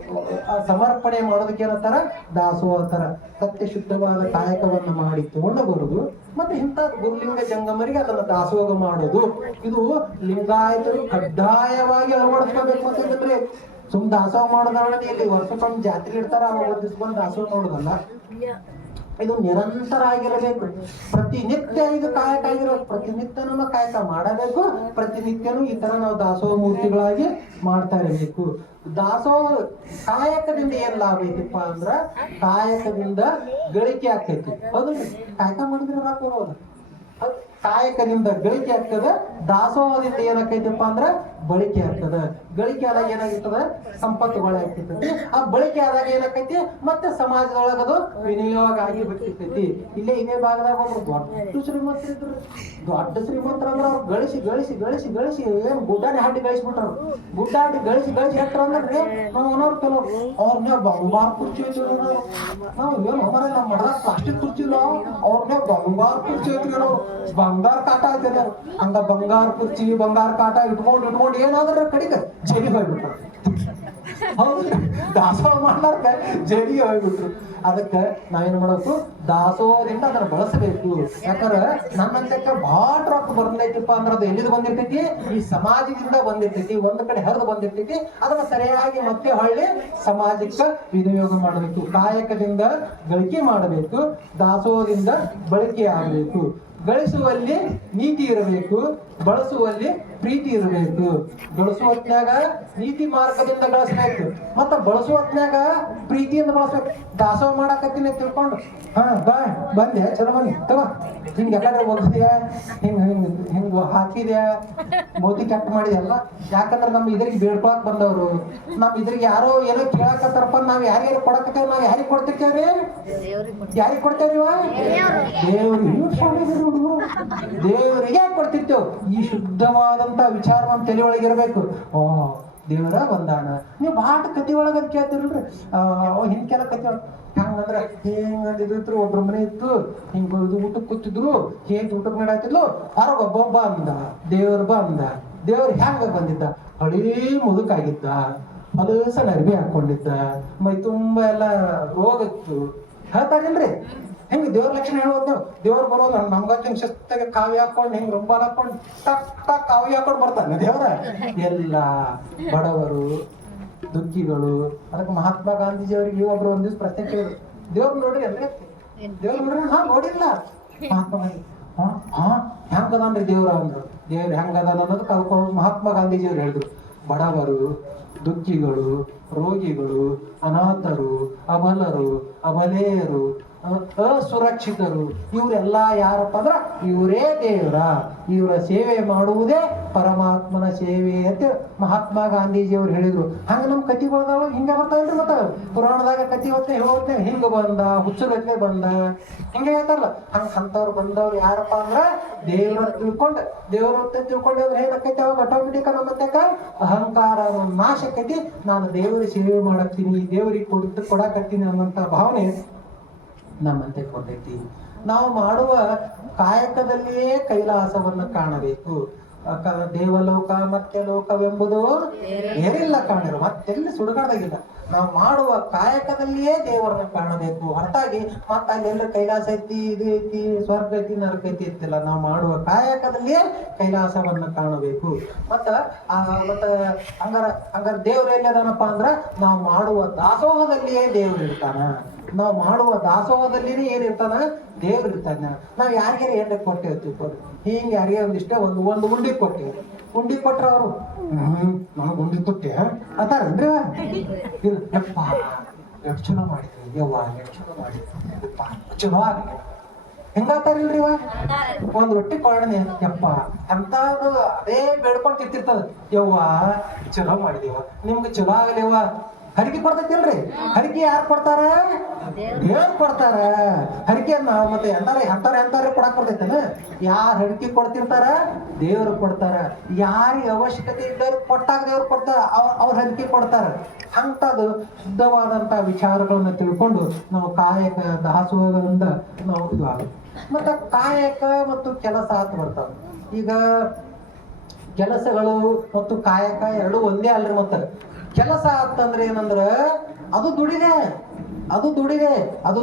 ಸಮರ್ಪಣೆ ಮಾಡೋದಕ್ಕೆ ಏನಂತಾರ, ದಾಸೋಹ ಅಂತಾರ. ಸತ್ಯ ಶುದ್ಧವಾದ ಕಾಯಕವನ್ನ ಮಾಡಿ ತಗೊಂಡು ಬರುದು. ಮತ್ತೆ ಇಂಥ ಗುರುಲಿಂಗ ಜಂಗಮರಿಗೆ ಅದನ್ನ ದಾಸೋಹ ಮಾಡೋದು. ಇದು ಲಿಂಗಾಯತರು ಕಡ್ಡಾಯವಾಗಿ ಅಳವಡಿಸ್ಕೋಬೇಕು ಅಂತಂದ್ರೆ, ಸುಮ್ ದಾಸೋಹ ಮಾಡೋದಲ್ಲ. ಇಲ್ಲಿ ವರ್ಷಕ್ಕೊಮ್ಮೆ ಜಾತ್ರೆ ಇಡ್ತಾರ, ಅವಾಗ ಬಂದು ದಾಸೋಹ ನೋಡೋದಲ್ಲ. ಇದು ನಿರಂತರ ಆಗಿರಬೇಕು. ಪ್ರತಿನಿತ್ಯ ಇದು ಕಾಯಕ ಆಗಿರೋದು. ಪ್ರತಿನಿತ್ಯನೂ ಕಾಯಕ ಮಾಡಬೇಕು. ಪ್ರತಿನಿತ್ಯನೂ ಈ ತರ ನಾವು ದಾಸೋಹ ಮೂರ್ತಿಗಳಾಗಿ ಮಾಡ್ತಾ ಇರಬೇಕು. ದಾಸೋಹ ಕಾಯಕದಿಂದ ಏನ್ ಲಾಭ ಐತಿಪ್ಪ ಅಂದ್ರ, ಕಾಯಕದಿಂದ ಗಳಿಕೆ ಆಗ್ತೈತಿ. ಹೌದಲ್ರಿ, ಕಾಯಕ ಮಾಡಿದ್ರೆ ರೊಕ್ಕ ಬರೋದು. ಕಾಯಕದಿಂದ ಗಳಿಕೆ ಆಗ್ತದ. ದಾಸೋಹದಿಂದ ಏನಾಕೈತಪ್ಪ ಅಂದ್ರ ಬಳಕೆ ಆಗ್ತದ. ಗಳಿಕೆ ಆದಾಗ ಏನಾಗಿರ್ತದ, ಸಂಪತ್ತುಗಳು ಆಗ್ತಿರ್ತೈತಿ. ಆ ಬಳಕೆ ಆದಾಗ ಏನಾಕೈತಿ, ಮತ್ತೆ ಸಮಾಜದೊಳಗದು ವಿನಿಯೋಗ ಆಗಿ ಬಿಟ್ಟಿರ್ತೈತಿ. ಇಲ್ಲೇ ಇದೇ ಭಾಗದಾಗ ಒಬ್ರು ದೊಡ್ಡ ಶ್ರೀಮಂತರಿದ್ರು. ದೊಡ್ಡ ಶ್ರೀಮಂತರ ಅಂದ್ರ ಅವ್ರು ಗಳಿಸಿ ಗಳಿಸಿ ಗಳಿಸಿ ಗಳಿಸಿ ಏನ್ ಗುಡ್ಡಾಡಿ ಹಾಡಿ ಗಳಿಸ್ಬಿಟ್ರು. ಗುಡ್ಡಾಡಿ ಗಳಿಸಿ ಗಳಿಸಿ ಎಟ್ರ ಅಂದ್ರೆ ನಾವು ಅನ್ನೋರು ಕೆಲವ್ರು ಅವ್ರನ್ನ ಬಂಗಾರ ಕುರ್ಚಿ ಐತಿರೋ ನಾವು ಏನು ಮರ ನಮ್ಮ ಮಡದಾಗ ಪ್ಲಾಸ್ಟಿಕ್ ಕುರ್ಚಿ ಇಲ್ಲ, ಅವ್ರನ್ನ ಬಂಗಾರ ಕುರ್ಚಿ ಐತಿ, ಬಂಗಾರ ಕಾಟ ಐತೆ. ಹಂಗ ಬಂಗಾರ ಕುರ್ಚಿ ಬಂಗಾರ ಕಾಟ ಇಟ್ಕೊಂಡು ಏನಾದ್ರೆ ಕಡಿಗೆ ಜೈಲಿಗೆ ಹೋಗ್ಬಿಟ್ರು. ಹೌದು, ದಾಸೋಹ ಮಾಡ್ಲಾರ್ಕ ಜೈಲಿಗೆ ಹೋಗ್ಬಿಟ್ರು. ಅದಕ್ಕೆ ನಾವೇನ್ ಮಾಡಬೇಕು, ದಾಸೋಹದಿಂದ ಅದನ್ನ ಬಳಸಬೇಕು. ಯಾಕಂದ್ರೆ ನನ್ನಂತಕ್ಕ ಭಾಳ ರೊಕ್ಕ ಬಂದೈತಿಪ್ಪ ಅಂದ್ರೆ ಅದು ಎಲ್ಲಿದು ಬಂದಿರ್ತೈತಿ, ಈ ಸಮಾಜದಿಂದ ಬಂದಿರ್ತೈತಿ. ಒಂದ್ ಕಡೆ ಹರಿದು ಬಂದಿರ್ತೈತಿ. ಅದನ್ನ ಸರಿಯಾಗಿ ಮತ್ತೆ ಹೊಳ್ಳಿ ಸಮಾಜಕ್ಕೆ ವಿನಿಯೋಗ ಮಾಡಬೇಕು. ಕಾಯಕದಿಂದ ಗಳಿಕೆ ಮಾಡಬೇಕು, ದಾಸೋಹದಿಂದ ಬಳಕೆ ಆಗಬೇಕು. ಗಳಿಸುವಲ್ಲಿ ನೀತಿ ಇರಬೇಕು, ಬಳಸುವಲ್ಲಿ ಪ್ರೀತಿ ಇರಬೇಕು. ಬಳಸುವತ್ನ್ಯಾಗ ನೀತಿ ಮಾರ್ಗದಿಂದ ಗಳಿಸ್ಬೇಕು, ಮತ್ತ ಬಳಸುವತ್ನ್ಯಾಗ ಪ್ರೀತಿಯಿಂದ ಬಳಸ್ಬೇಕು. ದಾಸೋಹ ಮಾಡಾಕತ್ತೀನಿ ತಿಳ್ಕೊಂಡು ಬಂದೆ ಚಲೋ ಬನ್ನಿ ತಗೋ, ಹಿಂಗ ಎಲ್ಲಾರು ಒಗ್ದ್ಯಾ, ಹಿಂಗ ಹಿಂಗ ಹಿಂಗ ಹಾಕಿದ್ಯಾ, ಮೋದಿ ಕೆಟ್ಟ ಮಾಡಿದೆಲ್ಲ. ಯಾಕಂದ್ರೆ ನಮ್ ಇದ್ರಿಗೆ ಬೇಡ್ಕೊಳಕ್ ಬಂದವ್ರು, ನಮ್ ಇದ್ರಿಗೆ ಯಾರೋ ಏನೋ ಕೇಳಾಕತ್ತಾರಪ್ಪ, ನಾವ್ ಯಾರ್ಯಾರು ಕೊಡಕತ್ತೇವ್, ನಾವ್ ಯಾರಿಗೆ ಕೊಡ್ತಿರ್ತೇವ್ರಿ? ಯಾರಿಗೆ ಕೊಡ್ತೇವ್ರಿವ? ದೇವರಿಗೆ ಕೊಡ್ತಿರ್ತೇವ್. ಈ ಶುದ್ಧವಾದಂತ ವಿಚಾರ ನಮ್ ತಲೆ ಒಳಗೆ ಇರ್ಬೇಕು. ದೇವರ ಬಂದಾನ. ನೀವು ಬಾಟ ಕತಿ ಒಳಗ ಕೇಳ್ತಿರಲ್ರಿ, ಹಿಂಗೆಲ್ಲ ಕತಿ ಹಂಗಂದ್ರ ಹಿಂಗಿದ್ರು. ಒಬ್ರ ಮನೆ ಇತ್ತು, ಹಿಂಗ ಊಟಕ್ಕೆ ಕೂತಿದ್ರು, ಹೇಗ್ ಊಟಕ್ಕೆ ನಡಾತಿದ್ಲು. ಹೊರಗೊಬ್ಬ ಅಂದ, ದೇವ್ರ ಬಂದ. ದೇವ್ರ ಹೆಂಗ ಬಂದಿದ್ದ, ಹಳೀ ಮುದುಕಾಗಿದ್ದ, ಹೊಲಸ ಅರ್ಬಿ ಹಾಕೊಂಡಿದ್ದ, ಮೈ ತುಂಬಾ ಎಲ್ಲ ರೋಗ ಇತ್ತು. ಹೇಳ್ತಾರಿಲ್ರಿ, ಹೆಂಗ್ ದೇವ್ರ ಲಕ್ಷಣ ಹೇಳೋದ್ ನೀವು. ದೇವ್ರು ಬರೋದು ನಮ್ಗಂತ ಹಿಂಗ್ ಶಿಸ್ತಾಗ ಕಾವಿ ಹಾಕೊಂಡು ಹಿಂಗ್ ರುಬ್ಬ ಹಾಕೊಂಡು ಟಕ್ ಟಕ್ ಕಾವಿ ಹಾಕೊಂಡು ಬರ್ತಾನೆ ದೇವ್ರ. ಎಲ್ಲ ಬಡವರು, ದುಃಖಿಗಳು. ಅದಕ್ಕೆ ಮಹಾತ್ಮ ಗಾಂಧೀಜಿ ಅವರಿಗೆ ಒಬ್ರು ಒಂದ್ ದಿವ್ಸ ಪ್ರಶ್ನೆ ಕೇಳಿದ್ರು, ದೇವ್ರು ನೋಡ್ರಿ ಅಂದ್ರೆ, ದೇವ್ರು ನೋಡ್ರಿ, ನೋಡಿಲ್ಲ. ಮಹಾತ್ಮ ಗಾಂಧಿ ಹೆಂಗದಾನ್ರಿ ದೇವ್ರ ಅಂದ್ರು. ದೇವ್ರ ಹೆಂಗದಾನ ಅನ್ನೋದು ಕಲ್ಕೊಂಡು ಮಹಾತ್ಮ ಗಾಂಧೀಜಿ ಅವ್ರು ಹೇಳಿದ್ರು, ಬಡವರು, ದುಃಖಿಗಳು, ರೋಗಿಗಳು, ಅನಾಥರು, ಅಬಲರು, ಅಬಲೆಯರು, ಅಸುರಕ್ಷಿತರು, ಇವರೆಲ್ಲ ಯಾರಪ್ಪ ಅಂದ್ರ ಇವರೇ ದೇವರ. ಇವರ ಸೇವೆ ಮಾಡುವುದೇ ಪರಮಾತ್ಮನ ಸೇವೆ ಅಂತ ಮಹಾತ್ಮ ಗಾಂಧೀಜಿ ಅವ್ರು ಹೇಳಿದ್ರು. ಹಂಗ ನಮ್ ಕತಿಗಳದಾವ ಹಿಂಗ ಬರ್ತಾವಲ್ರಿ. ಮತ್ತ ಪುರಾಣದಾಗ ಕತಿ ಹೊತ್ತೆ ಹೇಳೋತ್ತೆ, ಹಿಂಗ ಬಂದ, ಹುಚ್ಚುಗಟ್ಲೆ ಬಂದ, ಹಿಂಗ ಹೇಳ್ತಾರಲ್ಲ. ಹಂಗ ಅಂತವ್ರು ಬಂದವ್ರು ಯಾರಪ್ಪ ಅಂದ್ರ ದೇವ್ರ ತಿಳ್ಕೊಂಡು, ದೇವ್ರ ಅಂತ ತಿಳ್ಕೊಂಡು ಏನಕ್ಕೈತಿ, ಅವಾಗ ಆಟೋಮೆಟಿಕ್ ನಮ್ಮಂತಕ ಅಹಂಕಾರ ನಾಶಕ್ಕೈತಿ. ನಾನು ದೇವರ ಸೇವೆ ಮಾಡಕ್ತೀನಿ, ದೇವರಿಗೆ ಕೊಡಾಕತ್ತೀನಿ ಅನ್ನೋಂತ ಭಾವನೆ ನಮ್ಮಂತೆ ಕೊಟ್ಟೈತಿ. ನಾವು ಮಾಡುವ ಕಾಯಕದಲ್ಲಿಯೇ ಕೈಲಾಸವನ್ನು ಕಾಣಬೇಕು. ದೇವಲೋಕ ಮತ್ತೆ ಲೋಕವೆಂಬುದು ಏರಿಲ್ಲ ಕಾಣಿರು, ಮತ್ತೆಲ್ಲಿ ಸುಡುಗಾಡಾಗಿಲ್ಲ. ನಾವು ಮಾಡುವ ಕಾಯಕದಲ್ಲಿಯೇ ದೇವರನ್ನ ಕಾಣಬೇಕು ಹೊರತಾಗಿ ಮತ್ತ ಅಲ್ಲೆಲ್ಲ ಕೈಲಾಸ ಐತಿ, ಇದು ಐತಿ, ಸ್ವರ್ಗ ಐತಿ, ನರಕ ಐತಿ ಇತ್ತಿಲ್ಲ. ನಾವು ಮಾಡುವ ಕಾಯಕದಲ್ಲಿಯೇ ಕೈಲಾಸವನ್ನ ಕಾಣಬೇಕು. ಮತ್ತ ಹಂಗಾರ ದೇವ್ರ ಎಲ್ಲದನಪ್ಪ ಅಂದ್ರ ನಾವು ಮಾಡುವ ದಾಸೋಹದಲ್ಲಿಯೇ ದೇವ್ರು ಇರ್ತಾನ. ನಾವು ಮಾಡುವ ದಾಸೋಹದಲ್ಲಿನೇ ಏನಿರ್ತಾನ, ದೇವ್ರು ಇರ್ತಾನ. ನಾವ್ ಯಾರಿಗಾರ ಏನ್ ಕೊಟ್ಟಿರ್ತೀವಿ, ಹಿಂಗೆ ಯಾರಿಗೆ ಒಂದಿಷ್ಟೇ ಒಂದು ಉಂಡಿ ಕೊಟ್ಟಿವಿ, ಉಂಡಿ ಕೊಟ್ರ ಅವರು ನನಗ್ ಉಂಡಿ ಕೊಟ್ಟೆ ಅಂತಾರನ್ರಿ. ಯಪ್ಪ ಎಷ್ಟು ಚಲೋ ಮಾಡಿದ್ರಿ, ಯವ್ವ ಎಷ್ಟು ಚಲೋ ಮಾಡಿದ್ರಿ, ಚಲೋ ಆಗಿ ಹೆಂಗಾತಾರಿಲ್ರಿ ಇವ. ಒಂದ್ ರೊಟ್ಟಿ ಕೊಳ್ಳಣೆ ಯಪ್ಪ ಅಂತ ಅದೇ ಬೇಡ್ಕೊಂಡ್ ತಿಂತಿರ್ತದ. ಯವ್ವ ಚಲೋ ಮಾಡಿದೀವ, ನಿಮ್ಗೆ ಚಲೋ ಆಗಲಿವ. ಹರಿಕೆ ಕೊಡ್ತೈತಿಲ್ರಿ, ಹರಿಕೆ ಯಾರು ಕೊಡ್ತಾರ, ದೇವ್ರು ಕೊಡ್ತಾರ. ಹರಿಕೆಯನ್ನ ಮತ್ತೆ ಎಂತಾರ ಕೊಡಾಕ್ ಬರ್ತೈತೇನ? ಯಾರು ಹರಿಕೆ ಕೊಡ್ತಿರ್ತಾರ, ದೇವ್ರು ಕೊಡ್ತಾರ. ಯಾರಿಗೆ ಅವಶ್ಯಕತೆ ಇದ್ದವ್ರು ಕೊಟ್ಟಾಗ ದೇವ್ರು ಕೊಡ್ತಾರ, ಅವ್ರ ಹರಿಕೆ ಕೊಡ್ತಾರ. ಅಂತದು ಶುದ್ಧವಾದಂತ ವಿಚಾರಗಳನ್ನ ತಿಳ್ಕೊಂಡು ನಾವು ಕಾಯಕ ದಾಸೋಹದಿಂದ ನಾವು ಇದು ಆಗುತ್ತೆ. ಮತ್ತ ಕಾಯಕ ಮತ್ತು ಕೆಲಸ ಅಂತ ಬರ್ತಾವ. ಈಗ ಕೆಲಸಗಳು ಮತ್ತು ಕಾಯಕ ಎರಡು ಒಂದೇ ಅಲ್ರಿ. ಮತ್ತ ಕೆಲಸ ಅಂತಂದ್ರೆ ಏನಂದ್ರ ಅದು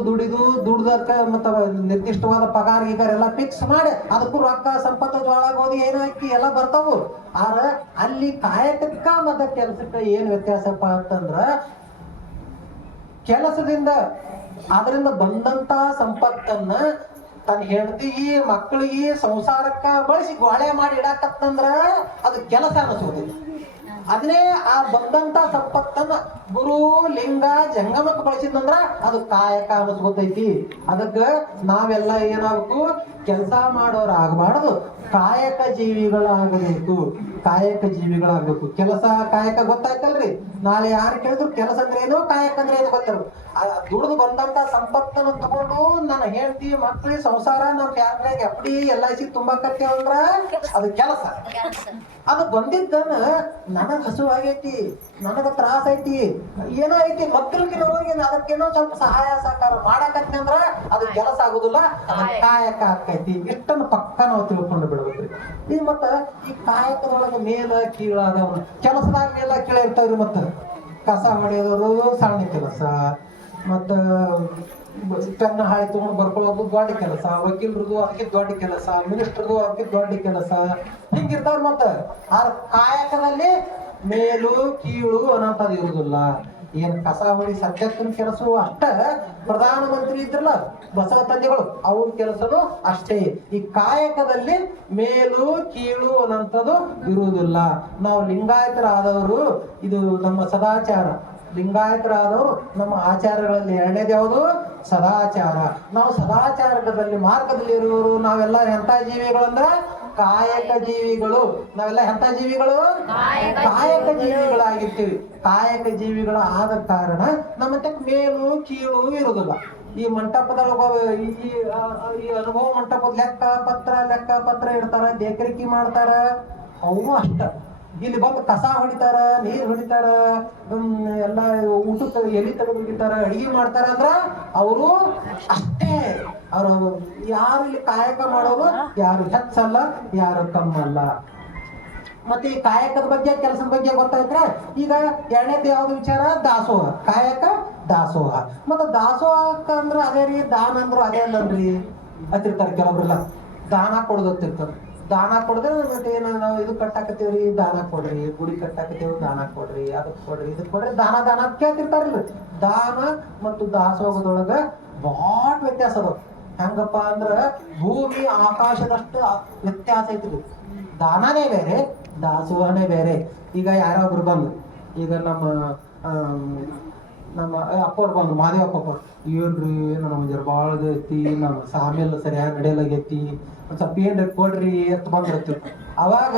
ದುಡಿದು ದುಡ್ದಕ್ಕ ಮತ್ತ ನಿರ್ದಿಷ್ಟವಾದ ಪಗಾರ ಗೀಗಾರ ಎಲ್ಲ ಫಿಕ್ಸ್ ಮಾಡಿ ಅದಕ್ಕೂ ರೊಕ್ಕ ಸಂಪತ್ತು ಜೋಳ ಗೋಧಿ ಏನೋ ಅಕ್ಕಿ ಎಲ್ಲ ಬರ್ತಾವು. ಆದ್ರ ಅಲ್ಲಿ ಕಾಯಕಕ್ಕ ಮತ್ತ ಕೆಲ್ಸಕ್ಕ ಏನ್ ವ್ಯತ್ಯಾಸಪ್ಪ ಅಂತಂದ್ರ ಕೆಲಸದಿಂದ ಅದರಿಂದ ಬಂದಂತ ಸಂಪತ್ತನ್ನ ತನ್ನ ಹೆಂಡತಿಗೆ ಮಕ್ಕಳಿಗೆ ಸಂಸಾರಕ್ಕ ಬಳಸಿ ಗೋಳೆ ಮಾಡಿ ಇಡಾಕತ್ತಂದ್ರ ಅದು ಕೆಲಸ ಅನಿಸೋದಿಲ್ಲ. ಅದನ್ನೇ ಆ ಬಂದಂತ ಸಂಪತ್ತನ್ನ ಗುರು ಲಿಂಗ ಜಂಗಮಕ್ಕೆ ಬಳಸಿದಂದ್ರ ಅದು ಕಾಯಕ ಅನಿಸ್ಕೊತೈತಿ. ಅದಕ್ಕ ನಾವೆಲ್ಲ ಏನಾಗಬೇಕು, ಕೆಲಸ ಮಾಡೋರು ಆಗಬಾರ್ದು, ಕಾಯಕ ಜೀವಿಗಳಾಗಬೇಕು. ಕೆಲಸ ಕಾಯಕ ಗೊತ್ತಾಯ್ತಲ್ರಿ. ನಾಳೆ ಯಾರು ಕೇಳಿದ್ರು ಕೆಲಸ ಅಂದ್ರೆ ಏನು, ಕಾಯಕ ಅಂದ್ರೆ ಏನು ಗೊತ್ತಿರು. ದುಡಿದು ಬಂದಂತ ಸಂಪತ್ತನ್ನು ತಗೊಂಡು ನನ್ನ ಹೆಂಡತಿ ಮಕ್ಕಳಿಗೆ ಸಂಸಾರ ನನ್ನ ಫ್ಯಾಮಿಲಿಯಾಗ ಎಫ್ಡಿ LIC ತುಂಬಾಕತ್ತೇವ ಅಂದ್ರ ಅದು ಕೆಲಸ. ಅದು ಬಂದಿದ್ದನ್ನ ನನಗ್ ಹಸುವಾಗೈತಿ, ನನಗ ತ್ರಾಸ ಐತಿ, ಏನೋ ಐತಿ, ಮಕ್ಕಳಿಗೆ ಹೋಗಿ ಅದಕ್ಕೇನೋ ಸ್ವಲ್ಪ ಸಹಾಯ ಸಹಕಾರ ಮಾಡಾಕತ್ತಿ ಅಂದ್ರ ಅದು ಕೆಲಸ ಆಗುದಿಲ್ಲ, ಅದ ಕಾಯಕ ಆಕೈತಿ. ಇಷ್ಟನ್ನು ಪಕ್ಕ ನಾವು ತಿಳ್ಕೊಂಡು ಬಿಡ್ಬೇಕ್ರಿ. ಈಗ ಮತ್ತ ಈ ಕಾಯಕದೊಳಗ ಮೇಲ ಕೀಳ ಅದಾವ. ಕೆಲಸದಾಗ ಮೇಲ ಕೀಳ ಇರ್ತಾವ್ರಿ. ಮತ್ತ ಕಸ ಹೊಡೆಯೋದು ಸಣ್ಣ ಕೆಲಸ, ಮತ್ತ ಪೆನ್ನ ಹಾಳಿ ತಗೊಂಡು ಬರ್ಕೊಳ್ಳೋದು ದೊಡ್ಡ ಕೆಲಸ, ವಕೀಲರದು ಅದಕ್ಕೆ ದೊಡ್ಡ ಕೆಲಸ, ಮಿನಿಸ್ಟರ್ದು ಅದಕ್ಕೆ ದೊಡ್ಡ ಕೆಲಸ, ಹಿಂಗಿರ್ತಾವ್ರಿ. ಮತ್ತ ಆ ಕಾಯಕದಲ್ಲಿ ಮೇಲು ಕೀಳು ಅನ್ನೋಂಥದ್ದು ಇರುದಿಲ್ಲ. ಏನ್ ಕಸ ಹೊಡಿ ಸದ್ಯಕ್ಕನ ಕೆಲಸವು ಅಷ್ಟ. ಪ್ರಧಾನ ಮಂತ್ರಿ ಇದ್ರಲ್ಲ ಬಸವ ತಂದೆಗಳು, ಅವ್ರ ಕೆಲಸನು ಅಷ್ಟೇ. ಈ ಕಾಯಕದಲ್ಲಿ ಮೇಲು ಕೀಳು ಅನ್ನೋಂಥದ್ದು ಇರುವುದಿಲ್ಲ. ನಾವು ಲಿಂಗಾಯತರಾದವರು, ಇದು ನಮ್ಮ ಸದಾಚಾರ. ಲಿಂಗಾಯತರಾದವರು ನಮ್ಮ ಆಚಾರಗಳಲ್ಲಿ ಎರಡನೇದು ಯಾವುದು, ಸದಾಚಾರ. ನಾವು ಸದಾಚಾರದಲ್ಲಿ ಮಾರ್ಗದಲ್ಲಿ ಇರುವವರು ನಾವೆಲ್ಲ ಎಂಥ ಜೀವಿಗಳು ಅಂದ್ರ ಕಾಯಕ ಜೀವಿಗಳು. ನಾವೆಲ್ಲ ಎಂಥ ಜೀವಿಗಳು, ಕಾಯಕ ಜೀವಿಗಳಾಗಿರ್ತೀವಿ. ಕಾಯಕ ಜೀವಿಗಳ ಆದ ಕಾರಣ ನಮ್ಮಂತೆ ಮೇಲು ಕೀಳು ಇರುವುದಿಲ್ಲ. ಈ ಮಂಟಪದೊಳಗ ಈ ಅನುಭವ ಮಂಟಪದ ಲೆಕ್ಕ ಪತ್ರ ಇಡ್ತಾರ, ದೇಕರಿಕೆ ಮಾಡ್ತಾರ, ಅವನು ಅಷ್ಟ. ಇಲ್ಲಿ ಬಂದು ಕಸ ಹೊಡಿತಾರ, ನೀರ್ ಹೊಡಿತಾರ, ಎಲ್ಲ ಊಟಕ್ಕೆ ಎಲಿ ತೆಗೆದು ಹೊಡಿತಾರ, ಅಡಿಗೆ ಮಾಡ್ತಾರ ಅಂದ್ರ ಅವರು ಅಷ್ಟೇ. ಅವರು ಯಾರು ಇಲ್ಲಿ ಕಾಯಕ ಮಾಡೋರು ಯಾರು ಹೆಚ್ಚಲ್ಲ, ಯಾರು ಕಮ್ಮಲ್ಲ. ಮತ್ತೆ ಈ ಕಾಯಕದ ಬಗ್ಗೆ ಕೆಲಸದ ಬಗ್ಗೆ ಗೊತ್ತಾಯ್ತ್ರೆ. ಈಗ ಎರಡನೇದು ಯಾವ್ದು ವಿಚಾರ, ದಾಸೋಹ. ಕಾಯಕ ದಾಸೋಹ. ಮತ್ತೆ ದಾಸೋಹಕ್ಕ ಅಂದ್ರ ಅದೇ ರೀ, ದಾನ ಅಂದ್ರು ಅದೇ ಅಲ್ಲನ್ರಿ ಅತ್ತಿರ್ತಾರ ಕೆಲವ್ರೆಲ್ಲ. ದಾನ ಕೊಡೋದತ್ತಿರ್ತಾರ. ದಾನ ಕೊಡದ್ರೆ ಮತ್ತೆ ಏನ, ನಾವು ಇದು ಕಟ್ಟಾಕತ್ತೇವ್ರಿ, ದಾನ ಕೊಡ್ರಿ, ಗುಡಿ ಕಟ್ಟಾಕತ್ತೇವ್, ದಾನ ಕೊಡ್ರಿ, ಅದಕ್ಕೆ ಕೊಡ್ರಿ, ಇದಕ್ ಕೊಡ್ರಿ, ದಾನ ಅಂತ ಕೇಳ್ತಿರ್ತಾರಿಲ್ಲ. ದಾನ ಮತ್ತು ದಾಸೋಹದೊಳಗ ಬಾಳ ವ್ಯತ್ಯಾಸ ಅದಾವ. ಹೆಂಗಪ್ಪ ಅಂದ್ರ ಭೂಮಿ ಆಕಾಶದಷ್ಟು ವ್ಯತ್ಯಾಸ ಐತಿ. ದಾನನೇ ಬೇರೆ, ದಾಸೋಹನೇ ಬೇರೆ. ಈಗ ಯಾರೊಬ್ರು ಬಂದು, ಈಗ ನಮ್ಮ ಅಪ್ಪವ್ರು ಬಂದು, ಮಾದೇವಪ್ಪ ಅಪ್ಪವ್ರು, ಏನ್ರಿ ನನಗೆ ಜರ ಭಾಳ ಐತಿ, ನಮ್ಮ ಸಾಮೇಲ್ ಸರಿಯಾಗಿ ನಡೆಯಲಾಗೈತಿ, ಒಂದ್ ಸ್ವಲ್ಪ ಏನ್ರಿ ಕೊಡ್ರಿ ಅಂತ ಬಂದಿರ್ತೀವಿ. ಅವಾಗ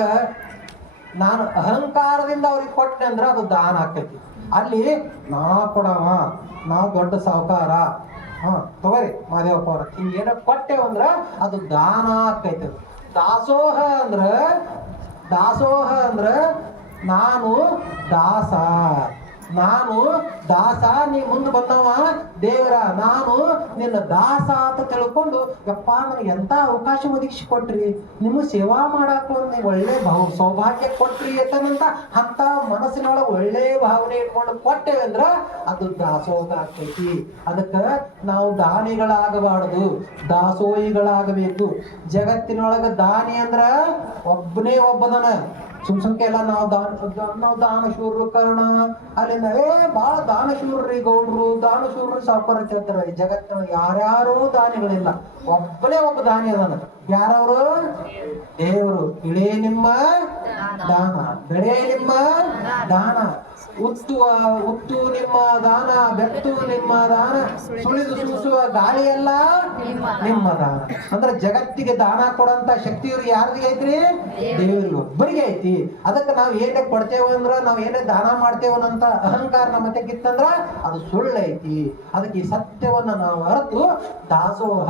ನಾನು ಅಹಂಕಾರದಿಂದ ಅವ್ರಿಗೆ ಕೊಟ್ಟೆ ಅಂದ್ರ ಅದು ದಾನ ಆಕೈತಿ. ಅಲ್ಲಿ ನಾ ಕೊಡವ, ನಾವು ದೊಡ್ಡ ಸಾಹುಕಾರ, ತಗೋರಿ ಮಾದೇವಪ್ಪ ಅವ್ರ ಹಿಂಗೇನ ಕೊಟ್ಟೆವಂದ್ರ ಅದು ದಾನ ಆಕೈತಿ. ದಾಸೋಹ ಅಂದ್ರ ನಾನು ದಾಸ, ನಾನು ದಾಸ, ನೀ ಮುಂದೆ ಬಂದವ ದೇವರ, ನಾನು ನಿನ್ನ ದಾಸ ಅಂತ ತಿಳ್ಕೊಂಡು ಯಪ್ಪ ನನಗೆ ಎಂತ ಅವಕಾಶ ಒದಗಿಸಿ ಕೊಟ್ರಿ, ನಿಮ್ಮ ಸೇವಾ ಮಾಡಾಕ ಒಂದು ಒಳ್ಳೆ ಸೌಭಾಗ್ಯ ಕೊಟ್ರಿ ಅಂತಂತ ಅಂತ ಮನಸ್ಸಿನೊಳಗೆ ಒಳ್ಳೆ ಭಾವನೆ ಇಟ್ಕೊಂಡು ಕೊಟ್ಟೇವೆ ಅಂದ್ರ ಅದು ದಾಸೋಹ ಆಗ್ತೈತಿ. ಅದಕ್ಕ ನಾವು ದಾನಿಗಳಾಗಬಾರದು, ದಾಸೋಹಿಗಳಾಗಬೇಕು. ಜಗತ್ತಿನೊಳಗ ದಾನಿ ಅಂದ್ರ ಒಬ್ಬನೇ ಒಬ್ಬದನ. ಸುಮ್ಸಂಖ್ಯೆ ಎಲ್ಲ ನಾವು ದಾನಶೂರರು ಕರ್ಣ ಅಲ್ಲಿಂದ ಬಾಳ ದಾನಶೂರ್ರಿ ಗೌಡ್ರು, ದಾನಶೂರರು ಸಾವುಕಾರ ಹೇಳ್ತಾರ. ಈ ಜಗತ್ತಿನ ಯಾರ್ಯಾರು ದಾನಿಗಳಿಲ್ಲ, ಒಬ್ಬನೇ ಒಬ್ಬ ದಾನಿ ಅದಾನ. ಯಾರವರು? ದೇವರು. ಇಳೇ ನಿಮ್ಮ ದಾನ, ಬೆಳೆ ನಿಮ್ಮ ದಾನ, ಉತ್ತು ನಿಮ್ಮ ದಾನ, ಬೆತ್ತು ನಿಮ್ಮ ದಾನ, ಸುಳಿದು ಸೂಸುವ ಗಾಳಿಯೆಲ್ಲ ನಿಮ್ಮ ದಾನ. ಅಂದ್ರೆ ಜಗತ್ತಿಗೆ ದಾನ ಕೊಡಂತ ಶಕ್ತಿ ಇವ್ರಿಗೆ ಯಾರಿಗೆ ಐತ್ರಿ? ದೇವರಿಗೆ ಒಬ್ಬರಿಗೆ ಐತಿ. ಅದಕ್ಕೆ ನಾವ್ ಏನೇ ಕೊಡ್ತೇವ ಅಂದ್ರ, ನಾವ್ ಏನೇ ದಾನ ಮಾಡ್ತೇವನ್ನಂತ ಅಹಂಕಾರ ನಮ್ಮ ಮತ್ತೆಗಿತ್ತಂದ್ರ ಅದು ಸುಳ್ಳೈತಿ. ಅದಕ್ಕೆ ಈ ಸತ್ಯವನ್ನ ನಾವು ಅರ್ತು ದಾಸೋಹ,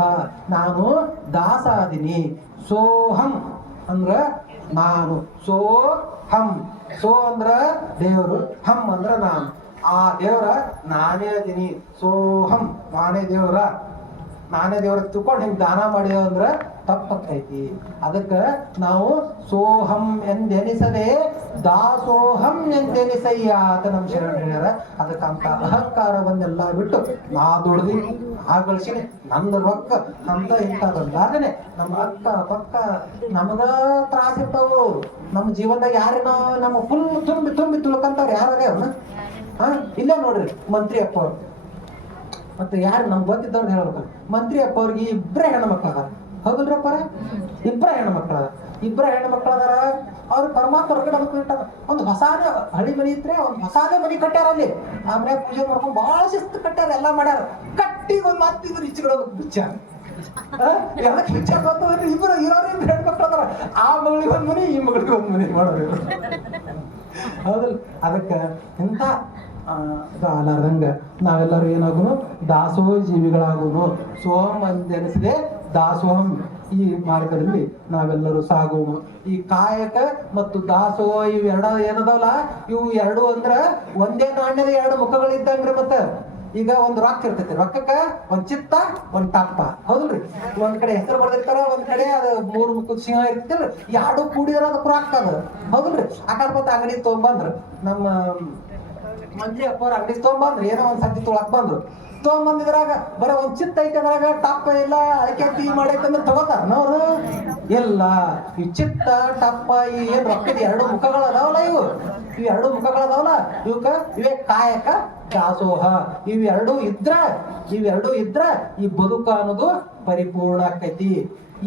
ನಾನು ದಾಸ ಅದೀನಿ. ಸೋಹಂ ಅಂದ್ರ ನಾನು, ಸೋಹಂ, ಸೋ ಅಂದ್ರ ದೇವರು, ಹಂ ಅಂದ್ರ ನಾನು. ಆ ದೇವರ ನಾನೇ ಅದೀನಿ, ಸೋಹಂ, ನಾನೇ ದೇವರ, ನಾನೇ ದೇವರ ತಿಳ್ಕೊಂಡು ಹಿಂಗ್ ದಾನ ಮಾಡಿದೇವ ಅಂದ್ರ ತಪ್ಪಕ್ಕೈತಿ. ಅದಕ್ಕ ನಾವು ಸೋಹಂ ಎಂದೆನಿಸದೆ ದಾಸೋಹಂ ಎಂದೆನಿಸಯ್ಯ ಅಂತ ನಮ್ ಶರಣ ಹೇಳ್ಯಾರ. ಅದಕ್ಕ ಅಂತ ಅಹಂಕಾರವನ್ನೆಲ್ಲ ಬಿಟ್ಟು ನಾ ದುಡ್ದಿ ಆ ಗಳಿಸಿನಿ, ನಂದು ರೊಕ್ಕ ನಮ್ದ ಇಂಥದಲ್ಲಾಗನೆ ನಮ್ಮ ಅಕ್ಕ ಪಕ್ಕ ನಮಗ ತ್ರಾಸ ಇರ್ತಾವು. ನಮ್ಮ ಜೀವನದಾಗ ಯಾರೇನೋ ನಮ್ಮ ಫುಲ್ ತುಂಬಿ ತುಂಬಿ ತುಳ್ಕಂತಾರ ಯಾರೇ ಅವನ್ನ. ಇಲ್ಲೇ ನೋಡ್ರಿ ಮಂತ್ರಿ ಅಪ್ಪ ಅವ್ರು, ಮತ್ತೆ ಯಾರು ನಮ್ಗೆ ಗೊತ್ತಿದ್ದವ್ರು ಹೇಳ್ಬೇಕು. ಮಂತ್ರಿ ಅಪ್ಪ ಅವ್ರಿಗೆ ಇಬ್ಬರೇ ಹೆಣ್ಮಕ್ಳು ಅದಾರ, ಹೌದಲ್ರಪ್ಪ? ಇಬ್ಬರೇ ಹೆಣ್ಮಕ್ಳು ಅದಾರ. ಇಬ್ಬರ ಹೆಣ್ಮಕ್ಳು ಅದಾರ. ಅವ್ರು ಪರಮಾತ್ಮ ಹೊರಗಡೆ ಇಟ್ಟಾರ. ಒಂದು ಹೊಸಾದ ಹಳಿ ಮನಿ ಇದ್ರೆ ಒಂದು ಹೊಸಾದೇ ಮನಿ ಕಟ್ಟ್ಯಾರ. ಅಲ್ಲಿ ಆ ಮನ್ಯಾಗ ಪೂಜೆ ಮಾಡ್ಕೊಂಡು ಬಹಳ ಶಿಸ್ತು ಕಟ್ಟ್ಯಾರ, ಎಲ್ಲ ಮಾಡ್ಯಾರ. ಕಟ್ಟಿ ಒಂದ್ ಮಾತಿದ್ರು ಇಚ್ಚಿಗಳು ಬಿಚ್ಚಾರ. ಎಲ್ಲಕ್ಕೆ ಬಿಚ್ಚಾರ ಗೊತ್ತವ್ರಿ. ಇಬ್ಬರು ಇರೋರು ಹೆಣ್ಮಕ್ಳು ಅದಾರ. ಆ ಮಗಳಿಗೆ ಒಂದ್ ಮನಿ, ಈ ಮಗಳಿಗೆ ಒಂದ್ ಮನಿ ಮಾಡೋರು ಹೌದಲ್? ಅದಕ್ಕ ಎಂತ ಅಲಾರ್ದಂಗ ನಾವೆಲ್ಲರೂ ಏನಾಗುನು ದಾಸೋಹ ಜೀವಿಗಳಾಗುನು. ಸೋಹಂ ಅಂದೆನಿಸಿದೆ ದಾಸೋಹಂ, ಈ ಮಾರ್ಗದಲ್ಲಿ ನಾವೆಲ್ಲರೂ ಸಾಗುನು. ಈ ಕಾಯಕ ಮತ್ತು ದಾಸೋಹ ಇವು ಏನದವಲ್ಲ, ಇವು ಎರಡು ಅಂದ್ರ ಒಂದೇ ನಾಣ್ಯದ ಎರಡು ಮುಖಗಳಿದ್ದಂಗ್ರಿ. ಮತ್ತ ಈಗ ಒಂದ್ ರೊಕ್ಕ ಇರ್ತೈತಿ, ರೊಕ್ಕಕ್ಕ ಒಂದ್ ಚಿತ್ತ ಒಂದ್ ಟಪ್ಪ, ಹೌದಲ್ರಿ? ಒಂದ್ ಕಡೆ ಹೆಸರು ಬರ್ದಿರ್ತಾರ, ಒಂದ್ ಕಡೆ ಅದು 3 ಮುಖದ ಸಿಂಹ ಇರ್ತಿಲ್ಲ, ಎರಡು ಕೂಡಿದ್ರ ಅದಕ್ಕೆ ರೊಕ್ಕ ಅದ, ಹೌದಲ್ರಿ? ಅಕಸ್ಮಾತ್ ಅಂಗಡಿ ತಗೊಂಬಂದ್ರ, ನಮ್ಮ ಮಂತ್ರಿ ಅಪ್ಪ ಅವ್ರ ಅಂಗಡಿ ತಗೊಂಬಂದ್ರು, ಏನೋ ಒಂದ್ ಸಂತಿ ತೊಳಕ್ ಬಂದ್ರು. ತಗೊಂಬಂದಿದ್ರಾಗ ಬರ ಒಂದ್ ಚಿತ್ತ ಐತೆ, ಅದ್ರಾಗ ಟಪ್ಪ ಇಲ್ಲ, ಅಡಿಕೆ ಟೀ ಮಾಡೈತಂದ್ರೆ ತಗೋತಾರ ನೋರು ಎಲ್ಲ. ಈ ಚಿತ್ತ ಟಪ್ಪ ಈ ಏನ್ ರೊಕ್ಕದ ಎರಡು ಮುಖಗಳು ಅದಾವಲ್ಲ, ಇವು ಎರಡು ಮುಖಗಳದಾವಲ್ಲ, ಇವೇ ಕಾಯಕ ದಾಸೋಹ. ಇವೆರಡು ಇದ್ರ ಈ ಬದುಕ ಅನ್ನೋದು ಪರಿಪೂರ್ಣ ಆಕೈತಿ.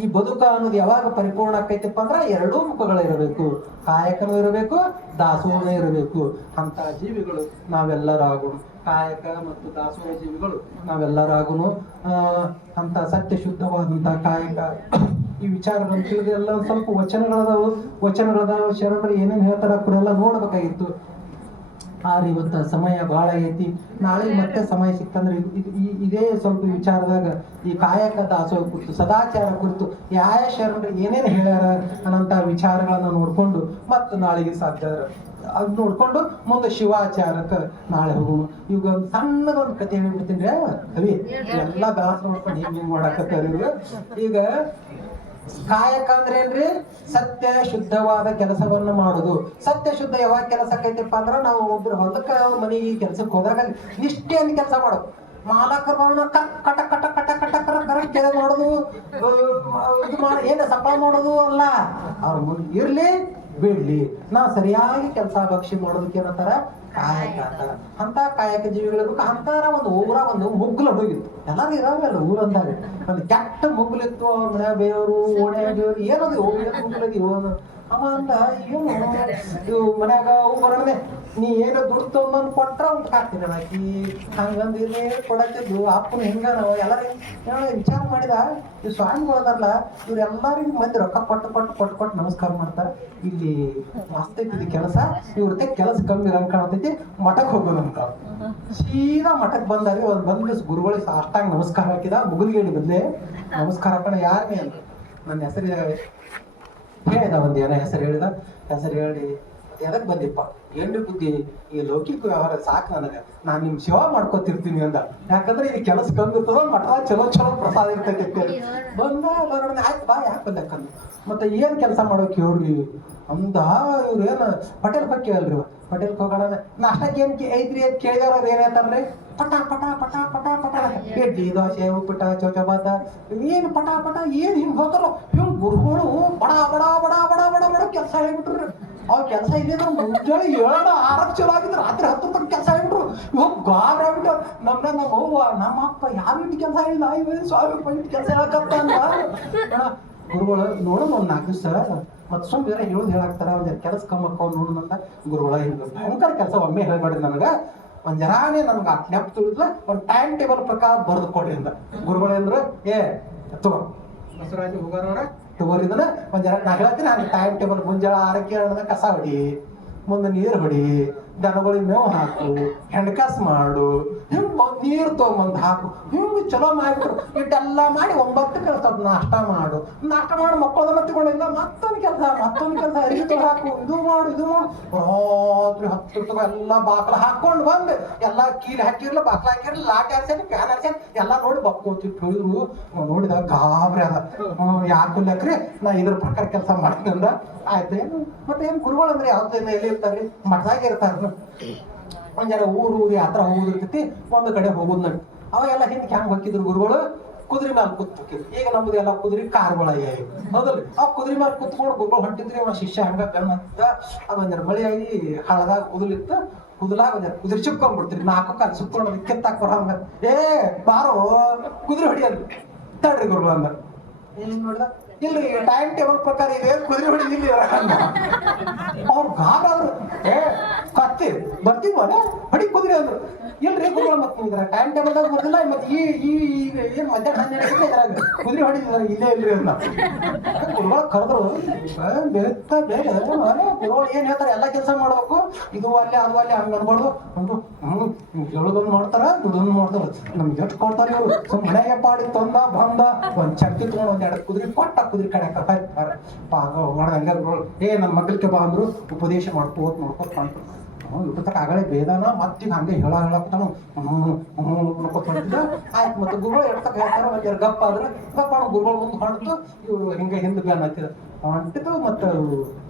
ಈ ಬದುಕ ಅನ್ನೋದು ಯಾವಾಗ ಪರಿಪೂರ್ಣ ಆಕೈತಿಪ್ಪ ಅಂದ್ರ ಎರಡೂ ಮುಖಗಳಿರಬೇಕು, ಕಾಯಕನೂ ಇರಬೇಕು, ದಾಸೋಹನೂ ಇರಬೇಕು. ಅಂತ ಜೀವಿಗಳು ನಾವೆಲ್ಲರಾಗುನು, ಕಾಯಕ ಮತ್ತು ದಾಸೋಹ ಜೀವಿಗಳು ನಾವೆಲ್ಲರಾಗುನು. ಅಂತ ಸತ್ಯ ಶುದ್ಧವಾದಂತ ಕಾಯಕ ಈ ವಿಚಾರಗಳನ್ನು ತಿಳಿದು ಎಲ್ಲ ಸ್ವಲ್ಪ ವಚನಗಳದಾವು ಶರಣರು ಏನೇನು ಹೇಳ್ತಾರ ಅವರೆಲ್ಲ ನೋಡ್ಬೇಕಾಗಿತ್ತು. ಆದ್ರೆ ಇವತ್ತ ಸಮಯ ಬಹಳ ಐತಿ. ನಾಳೆ ಮತ್ತೆ ಸಮಯ ಸಿಕ್ತಂದ್ರೆ ಇದೇ ಸ್ವಲ್ಪ ವಿಚಾರದಾಗ ಈ ಕಾಯಕ ದಾಸೋಹ ಕುರಿತು, ಸದಾಚಾರ ಕುರಿತು ಯಾವ ಶರಣರು ಏನೇನು ಹೇಳ್ಯಾರ ಅನ್ನಂತ ವಿಚಾರಗಳನ್ನ ನೋಡ್ಕೊಂಡು ಮತ್ತೆ ನಾಳೆಗೆ ಸಾಧ್ಯ ಅದ್ ನೋಡ್ಕೊಂಡು ಮುಂದೆ ಶಿವಾಚಾರಕ್ಕೆ ನಾಳೆ ಹೋಗೋಣ. ಇವಾಗ ಒಂದು ಸಣ್ಣದೊಂದು ಕಥೆ ಹೇಳ್ಬಿಡ್ತೀನಿ ಕವಿ. ಎಲ್ಲಾ ದಾಸ ನೋಡ್ಕೊಂಡು ಹಿಂಗ್ ಮಾಡಾಕತ್ತಾರ ಇವ್ರು. ಈಗ ಕಾಯಕ ಅಂದ್ರೆ ಏನ್ರಿ? ಸತ್ಯ ಶುದ್ಧವಾದ ಕೆಲಸವನ್ನ ಮಾಡುದು. ಸತ್ಯ ಶುದ್ಧ ಯಾವಾಗ ಕೆಲಸ ಆಕೈತಿಪ್ಪ ಅಂದ್ರ ನಾವು ಒಬ್ರು ಹೊಲಕ್ಕ ಮನೆಗೆ ಕೆಲ್ಸಕ್ಕೆ ಹೋದಾಗ ನಿಷ್ಠೆಯಿಂದ ಕೆಲಸ ಮಾಡೋದು. ಮಾಲಕರನ್ನ ಕಟ ಕಟ ಕಟ ಕಟ ಕರೆಕ್ಟ್ ಕೆಲಸ ಮಾಡೋದು, ಏನ ಸಂಬಳ ಮಾಡೋದು ಅಲ್ಲ. ಅವ್ರ ಮುಂದೆ ಇರ್ಲಿ ಬಿಡ್ಲಿ, ನಾವು ಸರಿಯಾಗಿ ಕೆಲಸ ಭಕ್ಷಿ ಮಾಡೋದಕ್ಕೆ ಏನಂತಾರ? ಕಾಯಕ ಅಂತಾರ. ಅಂತ ಕಾಯಕ ಜೀವಿಗಳಿರ್ಬೇಕು. ಅಂತಾರ ಒಂದು ಮುಗ್ಗುಲ ಹೋಗಿತ್ತು, ಎಲ್ಲಾರು ಇರಾವಲ್ಲ ಊರಂದಾಗ. ಒಂದು ಕೆಟ್ಟ ಮುಗ್ಲಿತ್ತು, ಅವ್ರ ಮನೆ ಬೇವರು ಓಣೆ ಬೇವರು ಏನದು ಮುಗ್ಲದಿ ಅವ ಅಂದ, ಏನು ಇವು ಮನ್ಯಾಗ ಅವು ಬರೋಣೆ, ನೀ ಏನೋ ದುಡ್ಡು ತೊಗೊಂಬಂದು ಕೊಟ್ರ ಉಂಟು ಹಾಕ್ತೀನಿ ಹಾಕಿ ಹಂಗಂದಿರ್ಲಿ ಕೊಡತ್ತಿದ್ದು. ಅಪ್ಪನ ಹಿಂಗ ನಾವು ಎಲ್ಲರೂ ವಿಚಾರ ಮಾಡಿದ, ಈ ಸ್ವಾಮಿಗಳದಾರಲ್ಲ ಇವ್ರೆಲ್ಲರಿಗೂ ಮಂದಿ ರೊಕ್ಕ ಕೊಟ್ಟು ನಮಸ್ಕಾರ ಮಾಡ್ತಾರ. ಇಲ್ಲಿ ಮಸ್ತ್ ಐತಿ ಕೆಲಸ, ಇವ್ರತೆ ಕೆಲಸ ಕಮ್ಮಿ ರಂಗ್ ಕಾಣತೈತಿ, ಮಠಕ್ಕೆ ಹೋಗೋದಂತ. ಸೀದಾ ಮಠಕ್ಕೆ ಬಂದಾಗ ಬಂದ ಗುರುಗಳಿಗೆ ಅಷ್ಟಾಂಗ ನಮಸ್ಕಾರ ಹಾಕಿದ. ಮುಗುಲ್ಗೆ ಹೇಳಿ ಬದ್ಲೆ ನಮಸ್ಕಾರ ಹಾಕೋಣ, ಯಾರೇ ಅಂತ ನನ್ನ ಹೆಸರು ಹೇಳಿದ, ಒಂದ್ ಏನೋ ಹೆಸರು ಹೇಳಿದ. ಹೆಸರು ಹೇಳಿ ಎದಕ್ ಬಂದಿಪ್ಪ ಏನ್ರಿ ಬುದ್ಧಿ ಈ ಲೌಕಿಕ ವ್ಯವಹಾರ ಸಾಕು ನನಗೆ ನಾನು ನಿಮ್ ಸೇವಾ ಮಾಡ್ಕೊತಿರ್ತೀನಿ ಅಂದ. ಯಾಕಂದ್ರೆ ಈ ಕೆಲಸ ಕಂದಿರ್ತದ ಮಠ ಚಲೋ ಚಲೋ ಪ್ರಸಾದ ಇರ್ತೈತಿ ಬಂದ ಬರೋಣ ಆಯ್ತು ಬಾ ಯಾಕೆ ಬಂದಕ್ಕಂದ. ಮತ್ತೆ ಏನ್ ಕೆಲಸ ಮಾಡೋಕೆ ಹೇಳ್ರಿ ಅಂದ. ಇವ್ರು ಏನ್ ಪಟೇಲ್ ಬಗ್ಗೆ ಅಲ್ರಿ ಪಟೇಲ್ ಹೋಗೋಣ ನಾಷ್ಟಕ್ಕೆ ಏನ್ ಐತ್ರಿ ಅಂತ ಕೇಳಿದವ್ರ ಏನ್ ಹೇಳ್ತಾರ್ರಿ ಪಟ ಪಟ ಪಟ ಪಟ ಪಟ ಇಡ್ಲಿ ದೋಸೆ ಉಪ್ಪಿಟ ಚೌಚಬಾತ ಏನ್ ಪಟ ಪಟ ಏನ್ ಹಿಂಗ್ ಹೋತಾರೋ ಹಿಂಗ್ ಗುರುಗಳು ಬಡ ಬಡ ಬಡ ಬಡ ಬಡ ಬಡ ಕೆಲಸ ಹೇಳ್ಬಿಟ್ರಿ. ಅವ್ ಕೆಲಸ ಇಲ್ಲಿದ್ರು ಮುಂಜಾನೆ 7-6 ಚಲೋ ಆಗಿದ್ರು ರಾತ್ರಿ 10 ತನಕ ಕೆಲಸ ಹೇಳ್ಬಿಟ್ರು. ಇವಾಗ ಗಾಬರಿ ಆಗ್ಬಿಟ್ಟು ನಮ್ಮ ಅವ್ವ ನಮ್ಮ ಅಪ್ಪ ಯಾವ ಇಟ್ಟು ಕೆಲಸ ಇಲ್ಲ ಇವ ಸ್ವಾಮಿ ಇಟ್ಟು ಕೆಲಸ ಹೇಳಕತ್ತ ಅಂದ. ಗುರುಗಳು ನೋಡೋಣ ಒಂದ್ 4 ದಿವಸ ಮತ್ ಸುಮ್ ಬೇರೆ ಹೇಳಾಕ್ತಾರ ಒಂದ್ ಕೆಲಸ ಕಮ್ಮಕ್ಕ ನೋಡೋಣ ಅಂತ ಗುರುಗಳ ಹಿಂಗ ಭಯಂಕರ ಕೆಲಸ ಒಮ್ಮೆ ಹೇಳ್ಬೇಡ್ರಿ ನನಗ ಒಂದ್ ಜರಾನೇ ನನ್ಗೆ ಆ ನೆಪ್ ತಿಳಿದ್ಲ ಒಂದ್ ಟೈಮ್ ಟೇಬಲ್ ಪ್ರಕಾರ ಬರೆದು ಕೊಡ್ರಿ ಅಂದ. ಗುರುಗಳೇಂದ್ರ ಏ ತಗೋ ಬಸವರಾಜ್ ಹೋಗೋಣ ತಗೋರಿದನ ಒಂದ್ ಜರ ನಾ ಹೇಳ್ತೀನಿ ಹಂಗ ಟೈಮ್ ಟೇಬಲ್ ಮುಂಜಾನೆ 6ಕ್ಕೆ ಕಸ ಹೊಡಿ, ಮುಂದೆ ನೀರ್ ಹೊಡಿ, ದನಗಳಿಗೆ ಮೇವು ಹಾಕು, ಹೆಣ್ಕಾಸ್ ಮಾಡು, ಹಿಂಗ್ ನೀರ್ ತಗೊಂಬಂದ್ ಹಾಕು, ಹಿಂಗ್ ಚಲೋ ಮಾಡ್ಬಿಟ್ರು. ಇಟ್ಟೆಲ್ಲ ಮಾಡಿ 9ಕ್ಕೆ ಸ್ವಲ್ಪ ನಾಷ್ಟ ಮಾಡು, ನಾಷ್ಟ ಮಾಡಿ ಮಕ್ಕಳದನ್ನ ತಗೊಂಡಿಲ್ಲ ಮತ್ತೊಂದ್ ಕೆಲಸ ಅರಿವಿ ತೊಗೊಂಡು ಹಾಕು, ಇದು ಮಾಡು ರಾತ್ರಿ 10 ತಗೋ ಎಲ್ಲ ಬಾಕ್ಲ ಹಾಕೊಂಡ್ ಬಂದ್ ಎಲ್ಲ ಕೀಲಿ ಹಾಕಿರ್ಲ ಬಾಕ್ಲ ಹಾಕಿರ್ಲ ಲಾಟಿ ಹಾರ್ಸೇನಿ ಫ್ಯಾನ್ ಹಾರ್ಸೇನಿ ಎಲ್ಲ ನೋಡಿ ಬಕ್ಕೋತಿಟ್ಟು ಹೇಳಿದ್ರು. ನೋಡಿದ ಗಾಬರಿ ಅದ ಯಾಕಲ್ಯಾಕ್ರಿ ನಾ ಇದ್ರ ಪ್ರಕಾರ ಕೆಲಸ ಮಾಡ್ತೀನಿ ಅಂದ. ಆಯ್ತು ಮತ್ತೆ ಏನ್ ಗುರುಗಳು ಅಂದ್ರೆ ಯಾವ್ದನ್ನ ಎಲ್ಲಿ ಇರ್ತಾರ್ರಿ ಮಠದಾಗ ಇರ್ತಾರ. ಒಂದ್ ಜನ ಊರು ಯಾತ್ರ ಹೋಗುದಿರ್ತೈತಿ ಒಂದ್ ಕಡೆ ಹೋಗುದ್ ನಡಿ ಅವಾಗೆಲ್ಲ ಹಿಂದಕ್ಕೆ ಹೆಂಗ್ ಹಾಕಿದ್ರು ಗುರುಗಳು ಕುದುರೆ ಮೇಲೆ ಕೂತ್ಕಿದ್ರು. ಈಗ ನಮ್ದು ಎಲ್ಲ ಕುದುರೆ ಕಾರ್ಗಳಾಗಿ ಹೌದಲ್ರಿ ಆ ಕುದುರೆ ಮೇಲೆ ಕುತ್ಕೊಂಡು ಗುರುಗಳು ಹೊಂಟಿದ್ರಿ ಅವ ಶಿಷ್ಯ ಹಂಗ ಗನ್ನತ್ತ ಅದೊಂದ್ ಮಳೆಯಾಗಿ ಹಳದಾಗ ಕುದುಲಿತ್ತ ಕುದಲಾಗ ಒಂದ್ ಕುದುರೆ ಚಿಕ್ಕೊಂಡ್ಬಿಡ್ತೀರಿ 4 ಕಾಲು ಸುಕ್ಕೊಂಡು ಕೆತ್ತಾಕ್ ಬರಂಗ ಏ ಬಾರೋ ಕುದುರೆ ಹೊಡಿಯಲ್ರಿ ತಡ್ರಿ ಗುರುಗಳು ಅಂದ. ಏನ್ ನೋಡ್ದ ಇಲ್ರಿ ಟೈಮ್ ಟೇಬಲ್ ಪ್ರಕಾರ ಇದೆ ಕುದುರೆ ಹೊಡಿದಿಲ್ಲ ಅವ್ರು ಗಾಬಾದ್ರು. ಏ ಕತ್ತಿ ಬರ್ತೀವಲ್ಲ ಹೊಡಿ ಕುದುರೆ ಅಂದ್ರು. ಇಲ್ರಿ ಗುರುಗಳು ಮತ್ ನಿಮ್ಗೆ ಟೈಮ್ ಟೇಬಲ್ದಾಗ ಬರ್ದಿಲ್ಲ ಮತ್ ಈ ಏನ್ ಮಧ್ಯಾಹ್ನ 12 ಇದ್ರಾಗ ಕುದುರೆ ಹೊಡಿದಾರ ಇಲ್ಲೇ ಇಲ್ರಿ ಅಂತ ಗುರುಗಳು ಕರೆದ್ರು. ಬೇತ್ತ ಬೇರೆ ಗುರುಗಳು ಏನ್ ಹೇಳ್ತಾರೆ ಎಲ್ಲ ಕೆಲಸ ಮಾಡ್ಬೇಕು ಇದು ಅಲ್ಲೇ ಅದು ಅಲ್ಲೇ ಹಂಗ ಅನ್ಬಾರ್ದು ಅಂದ್ರು. ಹೇಳೋದೊಂದು ಮಾಡ್ತಾರ ದುಡೋದೊಂದು ಮಾಡ್ತಾರ ನಮ್ಗೆ ಎಷ್ಟು ಕೊಡ್ತಾರ ಇವ್ರು ಸುಮ್ ಮನೆಗೆ ಪಾಡಿ ತಂದ ಬಂದ ಒಂದ್ ಚಕ್ತಿ ತಗೊಂಡ್ ಒಂದ್ 2 ಕುದುರೆ ಕೊಟ್ಟ ಕುದುರೆ ಕಡೆ ಹೋಗೋಣ ಹಂಗ ಏ ನನ್ನ ಮಕ್ಕಳಿಗೆ ಬಾ ಅಂದ್ರು ಉಪದೇಶ ಮಾಡ್ಕೋತ್ ಮಾಡ್ಕೋತ ಇಟ್ಟತಕ್ಕ ಆಗಲೇ ಬೇದಾನ ಮತ್ತೀಗ ಹಂಗೆ ಹೇಳಕ್ತಾನು ನೋಡ್ಕೊತ ಆಯ್ತು. ಮತ್ತೆ ಗುರುಗಳು ಎಡ್ತಕ್ಕ ಹೇಳ್ತಾರ ಮತ್ತೆ ಗಪ್ಪ ಆದ್ರೆ ಗಪ್ಪ ಗುರುಗಳು ಮುಂದೆ ಹೊಂಟು ಇವ್ರು ಹಿಂಗೆ ಹಿಂದೆ ಬ್ಯಾನ್ ಹಾಕಿದ ಹೊಂಟಿದ್ದು ಮತ್ತೆ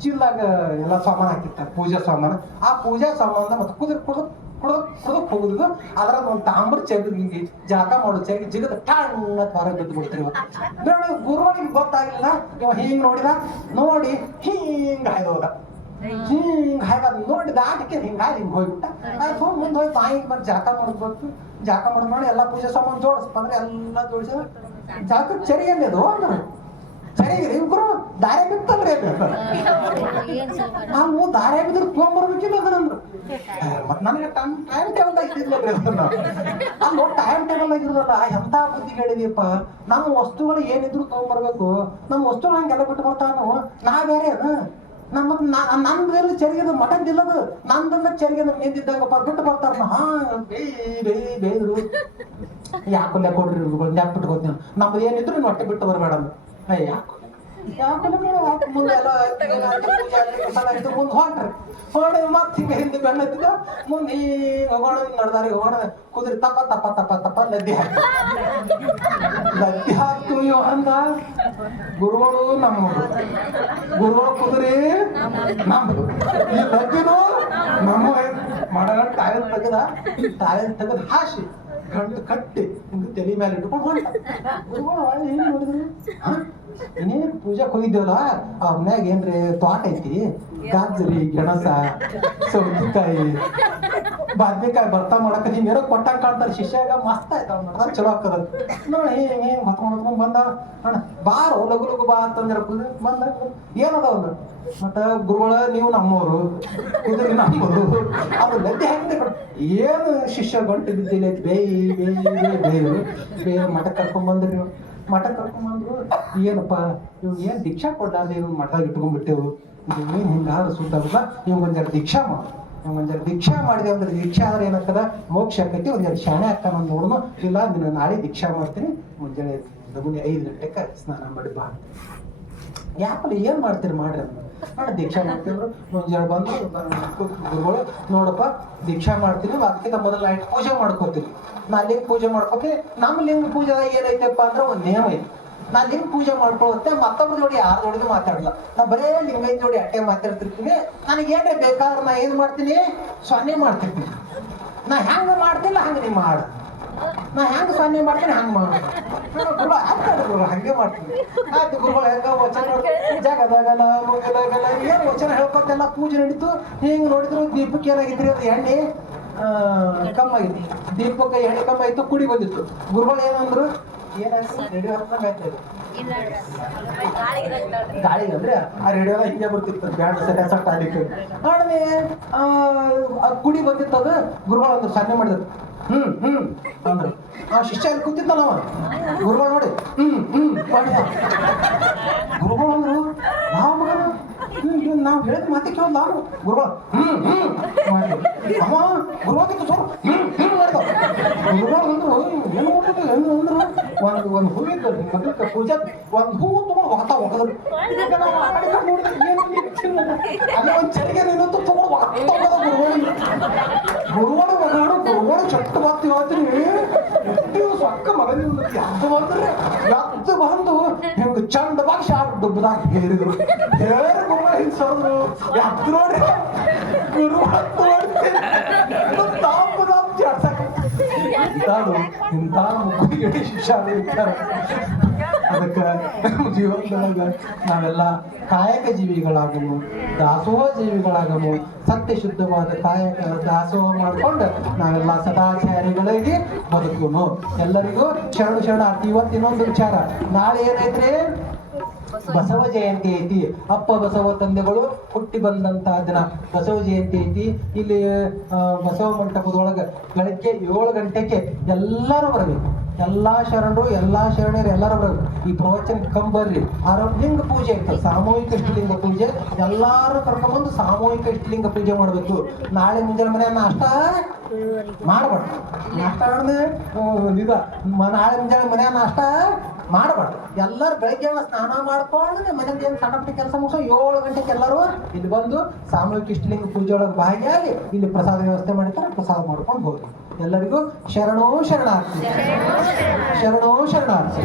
ಚೀಲ್ದಾಗ ಎಲ್ಲ ಸಾಮಾನು ಹಾಕಿರ್ತಾರೆ ಪೂಜಾ ಸಾಮಾನು. ಆ ಪೂಜಾ ಸಾಮಾನ ಮತ್ತೆ ಕುದುರೆ ಕುಡಕ್ ಹೋಗುದು ಅದ್ರ ಒಂದ್ ತಾಮ್ರ ಚೆಗಿ ಜಾಕ ಮಾಡೋ ಚೆಗಿ ಜಿಗದ ಟಣ್ಣ ಹೊರಗೆ ಬಿದ್ದು ಬಿಡ್ತೀವಿ. ಗುರುಗಳಿಗೆ ಗೊತ್ತಾಗಿಲ್ಲ ಇವ ಹಿಂಗ್ ನೋಡಿದ ನೋಡಿ ಹಿಂಗ್ ಹಾಯ್ದೋದ ಹಿಂಗ್ ಹಾಯ್ದ ನೋಡಿ ದಾಟಕ್ಕೆ ಹಿಂಗಾಗಿ ಹಿಂಗ್ ಹೋಗ್ಬಿಟ್ಟ. ಆಯ್ತು ಮುಂದೆ ಹೋಗಿ ಬಾಯಿಗೆ ಬಂದು ಜಾಕ ಮಾಡ್ಬೇಕು ಜಾಕ ಮಾಡಿ ಎಲ್ಲಾ ಪೂಜೆ ಸಾಮಾನು ಜೋಡಿಸ್ಪ ಅಂದ್ರೆ ಎಲ್ಲ ಜೋಡಿಸಿದ ಜಾಕಕ್ಕೆ ಚರಿ ಅನ್ನೋದು ಅಂದ್ರೆ ಸರಿಗ್ರಿ ಗುರು ದಾರಿ ಬಿತ್ತಲ್ರಿ ನಾವು ದಾರಿ ಬಿದ್ರೆ ತೊಗೊಂಬರ್ಬೇಕಿಲ್ಲ ಅದನ್ನಂದ್ರು. ಮತ್ ನನಗೆ ಟೈಮ್ ಟೇಬಲ್ದಾಗ ಇದ್ದಿದ್ರಿ ಅದನ್ನ ಅಲ್ಲಿ ಟೈಮ್ ಟೇಬಲ್ ಆಗಿರೋದಲ್ಲ ಎಂತ ಬುದ್ಧಿ ಹೇಳಿದೀಪ. ನಮ್ಮ ವಸ್ತುಗಳು ಏನಿದ್ರು ತೊಗೊಂಬರ್ಬೇಕು ನಮ್ಮ ವಸ್ತುಗಳು ಹಂಗೆಲ್ಲ ಬಿಟ್ಟು ಬರ್ತಾನು ನಾ ಬೇರೆ ನಂದ್ರಲ್ಲಿ ಚರಿಗೆದ ಮಠದಿಲ್ಲದು ನಂದನ್ನ ಚರಿಗೆದ ನಿಂತಿದ್ದಂಗಪ್ಪ ಬಿಟ್ಟು ಬರ್ತಾರ. ಹಾ ಬೇಯ್ದ್ರು ಯಾಕೊಲ್ಲ ಕೊಡ್ರಿ ಯಾಕೆ ಬಿಟ್ಟು ಹೋಗ್ತೀನಿ ನಮ್ದು ಏನಿದ್ರು ನೀನು ಹೊಟ್ಟೆ ಬಿಟ್ಟು ಬರಬೇಡ ಮುಂದೆ ಎಲ್ಲ ಮುಂದೆ ಹೊಂಟ್ರಿ ಹೊಡೆ ಮತ್ ಹಿಂಗ ಹಿಂದೆ ಬೆನ್ನತ್ತಿದ ಮುಂದೆ ಹಿಂಗ ಹೋಗೋಣ ನಡ್ದಾರಿ ಹೋಗೋಣ ಕುದುರೆ ತಪ್ಪ ಲದ್ದಿ ಹಾಕ್ತು ಇವ ಅಂದ. ಗುರುಗಳು ನಮ್ಮವರು ಗುರುಗಳು ಕುದುರೆ ನಮ್ದು ಈ ಲದ್ದಿನು ನಮ್ಮ ಮಾಡೋ ಟಾಯಲ್ ತೆಗೆದ ಹಾಸಿ ಗಂಟು ಕಟ್ಟಿ ಹಿಂಗ ತಲೆ ಮೇಲೆ ಇಟ್ಕೊಂಡು ಹೊಂಟ. ಗುರುಗಳು ಏನ್ ನೋಡಿದ್ರು ಇನ್ನೇನ್ ಪೂಜಾಕ್ ಹೋಗಿದ್ದೇವಲ್ಲ ಅವ್ರ ಮ್ಯಾಗ ಏನ್ರಿ ತೋಟ ಐತಿ ಗಾಜರಿ ಗೆಣಸ ಸೌತೆಕಾಯಿ ಬಾದ್ನಿಕಾಯಿ ಬರ್ತಾ ಮಾಡಕ ಹಿಂಗೇನೋ ಕೊಟ್ಟಂಗ ಕಾಣ್ತಾರ ಶಿಷ್ಯಾಗ ಮಸ್ತ್ ಆಯ್ತಾವ ನೋಡ್ದ ಚಲೋ ಆಗ್ತದ ನೋಡಿ ಹಿಂಗ್ ಹೊತ್ಕೊಂಡ್ ಬಂದ ಅಣ್ಣ ಬಾರೋ ಲಗು ಬಾ ಅಂತಂದ್ರ ಬಂದ ಏನದ ಒಂದು ಮತ್ತ ಗುರುಗಳ ನೀವು ನಮ್ಮವರು ಕುದುರೆ ನಮ್ಮವರು ಅವ್ರು ಲದ್ದೆ ಹಾಕ್ತೆ ಏನು ಶಿಷ್ಯ ಗಂಟು ಬಿದ್ದಿಲ್ಲ ಬೇಯ್ ಮಠ ಕರ್ಕೊಂಡ್ ಬಂದ್ರಿ ಮಠ ಕರ್ಕೊಂಡ್ಬಂದ್ರು. ಏನಪ್ಪಾ ಇವ್ ಏನ್ ದೀಕ್ಷಾ ಕೊಡ್ಲಾರ್ದ ಇವ್ ಮಠದಾಗ ಇಟ್ಕೊಂಡ್ಬಿಟ್ಟೆವು ಏನ್ ಹಿಂಗಾದ್ರೆ ಸುತ್ತಾಗಲ್ಲ ಇವ್ ಒಂದೆರಡು ದೀಕ್ಷಾ ಮಾಡು ಇವ್ ಒಂದೆರಡು ದೀಕ್ಷಾ ಮಾಡಿದೆ ಅಂದ್ರೆ ದೀಕ್ಷಾ ಆದ್ರೆ ಏನಾಗ್ತದ ಮೋಕ್ಷ ಆಕೈತಿ ಒಂದೆರಡು ಶಾಣೆ ಆಗ್ತಾನ ನೋಡೋಣ ಇಲ್ಲ ನಿನ್ನ ನಾಳೆ ದೀಕ್ಷಾ ಮಾಡ್ತೀನಿ ಮುಂಜಾನೆ 5 ಗಂಟೆಗೆ ಸ್ನಾನ ಮಾಡಿ ಬಾ. ಯಾಕಲ್ಲ ಏನ್ ಮಾಡ್ತೀರಿ ಮಾಡ್ರಿ ನಾನು ದೀಕ್ಷಾ ಮಾಡ್ತಿದ್ರು ಮುಂಜಾನೆ ಬಂದು ಗುರುಗಳು ನೋಡಪ್ಪ ದೀಕ್ಷಾ ಮಾಡ್ತೀನಿ ಅದಕ್ಕಿಂತ ಮೊದಲು ನೈಟ್ ಪೂಜೆ ಮಾಡ್ಕೋತೀನಿ ನಾ ಲಿಂಗ ಪೂಜೆ ಮಾಡ್ಕೋತೀನಿ ನಮ್ಮ ಲಿಂಗ ಪೂಜೆದಾಗ ಏನೈತಪ್ಪ ಅಂದ್ರೆ ಒಂದು ನಿಯಮ ಐತಿ ನಾ ಲಿಂಗ ಪೂಜೆ ಮಾಡ್ಕೊಳ್ಳುತ್ತೆ ಮತ್ತೊಬ್ರ ಜೋಡಿ ಯಾರ ಜೋಡಿಗೂ ಮಾತಾಡಲ್ಲ ನಾ ಬರೇ ಲಿಂಗೈನ ಜೋಡಿ ಅಟ್ಟೆ ಮಾತಾಡ್ತಿರ್ತೀನಿ ನನಗೇನ್ರೆ ಬೇಕಾದ್ರೆ ನಾ ಏನ್ ಮಾಡ್ತೀನಿ ಸೊನ್ನೆ ಮಾಡ್ತಿರ್ತೀನಿ ನಾ ಹೆಂಗ ಮಾಡ್ತಿಲ್ಲ ಹಂಗ ನೀ ಮಾಡ ನಾ ಹೆಂಗ ಸೊನ್ನೆ ಮಾಡ್ತೀನಿ ಹಂಗ ಮಾಡ ಗುರು ಗುರು ಹಂಗೆ ಮಾಡ್ತೀನಿ ಆಯ್ತು ಗುರುಗಳು ಹೆಂಗ ವಚನ ಜಗದಗಲ ಮುಗದಗಲ ಏನ್ ವಚನ ಹೇಳ್ಕೊತೆಲ್ಲ ಪೂಜೆ ನಡೀತು ಹಿಂಗ್ ನೋಡಿದ್ರು ದೀಪಕ್ಕೆ ಏನಾಗಿದ್ರಿ ಅದು ಎಣ್ಣೆ ಕಮ್ಮಾಗಿತ್ತು ದೀಪಕ್ಕೆ ಎಣ್ಣೆ ಕಮ್ಮಾಗಿತ್ತು ಕುಡಿ ಬಂದಿತ್ತು ಗುರುಗಳು ಏನಂದ್ರು ಏನಾಯ್ತು ರೇಡಿಯೋ ಹಾಕ್ದಂಗ ಗಾಳಿ ಅಂದ್ರೆ ಆ ರೇಡಿಯೋ ಹಿಂಗೆ ಬರ್ತಿತ್ತು ಬ್ಯಾಂಡ್ ಸೆಟ್ ಆಡಿತ್ತು ಆಡನೆ ಕುಡಿ ಬಂದಿತ್ತು ಅದು ಗುರುಗಳು ಅಂದ್ರು ಸನ್ನೆ ಮಾಡಿದ್ರು ಅಂದ್ರು ಆ ಶಿಷ್ಯ ಅಲ್ಲಿ ಕೂತಿದ್ದಲ್ಲ ಅವ ಗುರುಗಳು ನೋಡಿ ಮಾಡಿದ ಗುರುಗಳು ಅಂದ್ರು ನಾವು ಮಗನ ನಾವು ಹೇಳಿದ ಮಾತೆ ಕೇಳೋದು ನಾವು ಗುರುಗಳು ಮಾಡಿದ್ರು ಅವ ಗುರುವಾಗಿತ್ತು ಸೋರು ಮಾಡ್ದ ಗುರುಗಳು ಅಂದ್ರು ಏನು ಮಾಡ್ಬಿಟ್ಟು ಏನು ಅಂದ್ರು ಒಂದು ಹೂ ಇದ್ದು ಮೊದಲಕ್ಕೆ ಪೂಜೆ ಒಂದು ಹೂ ತಗೊಂಡು ಹೋಗ್ತಾ ಹೋಗದ್ರು ಅಲ್ಲಿ ಒಂದು ಚರಿಗೆ ನಿನ್ನಂತೂ ತಗೊಂಡು ಹೋಗ್ತಾ ಗುರುಗಳು ಗುರುಗಳು ಚಟ್ಟ ಬಾಕ್ತಿ ಹೇಳ್ತೀನಿ ಸೊಕ್ಕ ಮಗನಿಂದ ಎದ್ದು ಬಂದ್ರೆ ಎದ್ದು ಬಂದು ಹಿಂಗ ಚಂದ ಬಾಗಿ ಶಾಪ್ ಡುಬ್ಬದಾಗ ಹೇರಿದ್ರು ಹೇರಿ ಗುರುಗಳು ಹಿಂಗ್ ಸರಿದ್ರು ಎದ್ದು ನೋಡಿ ಗುರು ಹತ್ತು ಇಂಥ ಮುಗ್ಗಿಗೆ ಶಿಕ್ಷೆ ಅದಕ್ಕೆ ನಮ್ಮ ಜೀವನದೊಳಗ ನಾವೆಲ್ಲ ಕಾಯಕ ಜೀವಿಗಳಾಗము ದಾಸೋಹ ಜೀವಿಗಳಾಗము ಸತ್ಯ ಶುದ್ಧವಾದ ಕಾಯಕ ದಾಸೋಹ ಮಾಡ್ಕೊಂಡು ನಾವೆಲ್ಲ ಸದಾಚಾರಿಗಳಿಗೆ ಬದುಕುನು ಎಲ್ಲರಿಗೂ ಶರಣಾರ್ಥಿ. ಇವತ್ತು ಇನ್ನೊಂದು ವಿಚಾರ, ನಾಳೆ ಏನೈತ್ರಿ ಬಸವ ಜಯಂತಿ ಐತಿ. ಅಪ್ಪ ಬಸವ ತಂದೆಗಳು ಹುಟ್ಟಿ ಬಂದಂತಹ ದಿನ ಬಸವ ಜಯಂತಿ ಐತಿ. ಇಲ್ಲಿ ಬಸವ ಮಂಟಪದೊಳಗ ಬೆಳಗ್ಗೆ 7 ಗಂಟೆಗೆ ಎಲ್ಲರೂ ಬರಬೇಕು. ಎಲ್ಲಾ ಶರಣರು ಎಲ್ಲಾ ಶರಣರು ಎಲ್ಲರೂ ಬರಬೇಕು. ಈ ಪ್ರವಚನ ಕಂಬರ್ರಿ. ಲಿಂಗ ಪೂಜೆ ಇರ್ತದೆ, ಸಾಮೂಹಿಕ ಇಷ್ಟಲಿಂಗ ಪೂಜೆ. ಎಲ್ಲಾರು ಕರ್ಕೊಂಡ್ಬಂದು ಸಾಮೂಹಿಕ ಇಷ್ಟಲಿಂಗ ಪೂಜೆ ಮಾಡ್ಬೇಕು. ನಾಳೆ ಮುಂಜಾನೆ ಮನೆ ನಾಷ್ಟ ಮಾಡಬಾರ್ದು. ನಾಷ್ಟ ನಾಳೆ ಮುಂಜಾನೆ ಮನೆ ನಾಷ್ಟ ಮಾಡಬಾರ್ದು. ಎಲ್ಲರೂ ಬೆಳಗ್ಗೆ ಸ್ನಾನ ಮಾಡ್ಕೊಂಡು ಮನೆಯಿಂದ ಏನು ಸಣ್ಣ ಪುಟ್ಟ ಕೆಲಸ ಮುಗಿಸೋ 7 ಗಂಟೆಗೆ ಎಲ್ಲರೂ ಇಲ್ಲಿ ಬಂದು ಸಾಮೂಹಿಕ ಇಷ್ಟಲಿಂಗ ಪೂಜೆ ಒಳಗೆ ಭಾಗಿಯಾಗಿ ಇಲ್ಲಿ ಪ್ರಸಾದ ವ್ಯವಸ್ಥೆ ಮಾಡಿರ್ತಾರೆ, ಪ್ರಸಾದ ಮಾಡ್ಕೊಂಡು ಹೋಗಿ. ಎಲ್ಲರಿಗೂ ಶರಣೋ ಶರಣಾರ್ಥಿ, ಶರಣೋ ಶರಣಾರ್ಥಿ.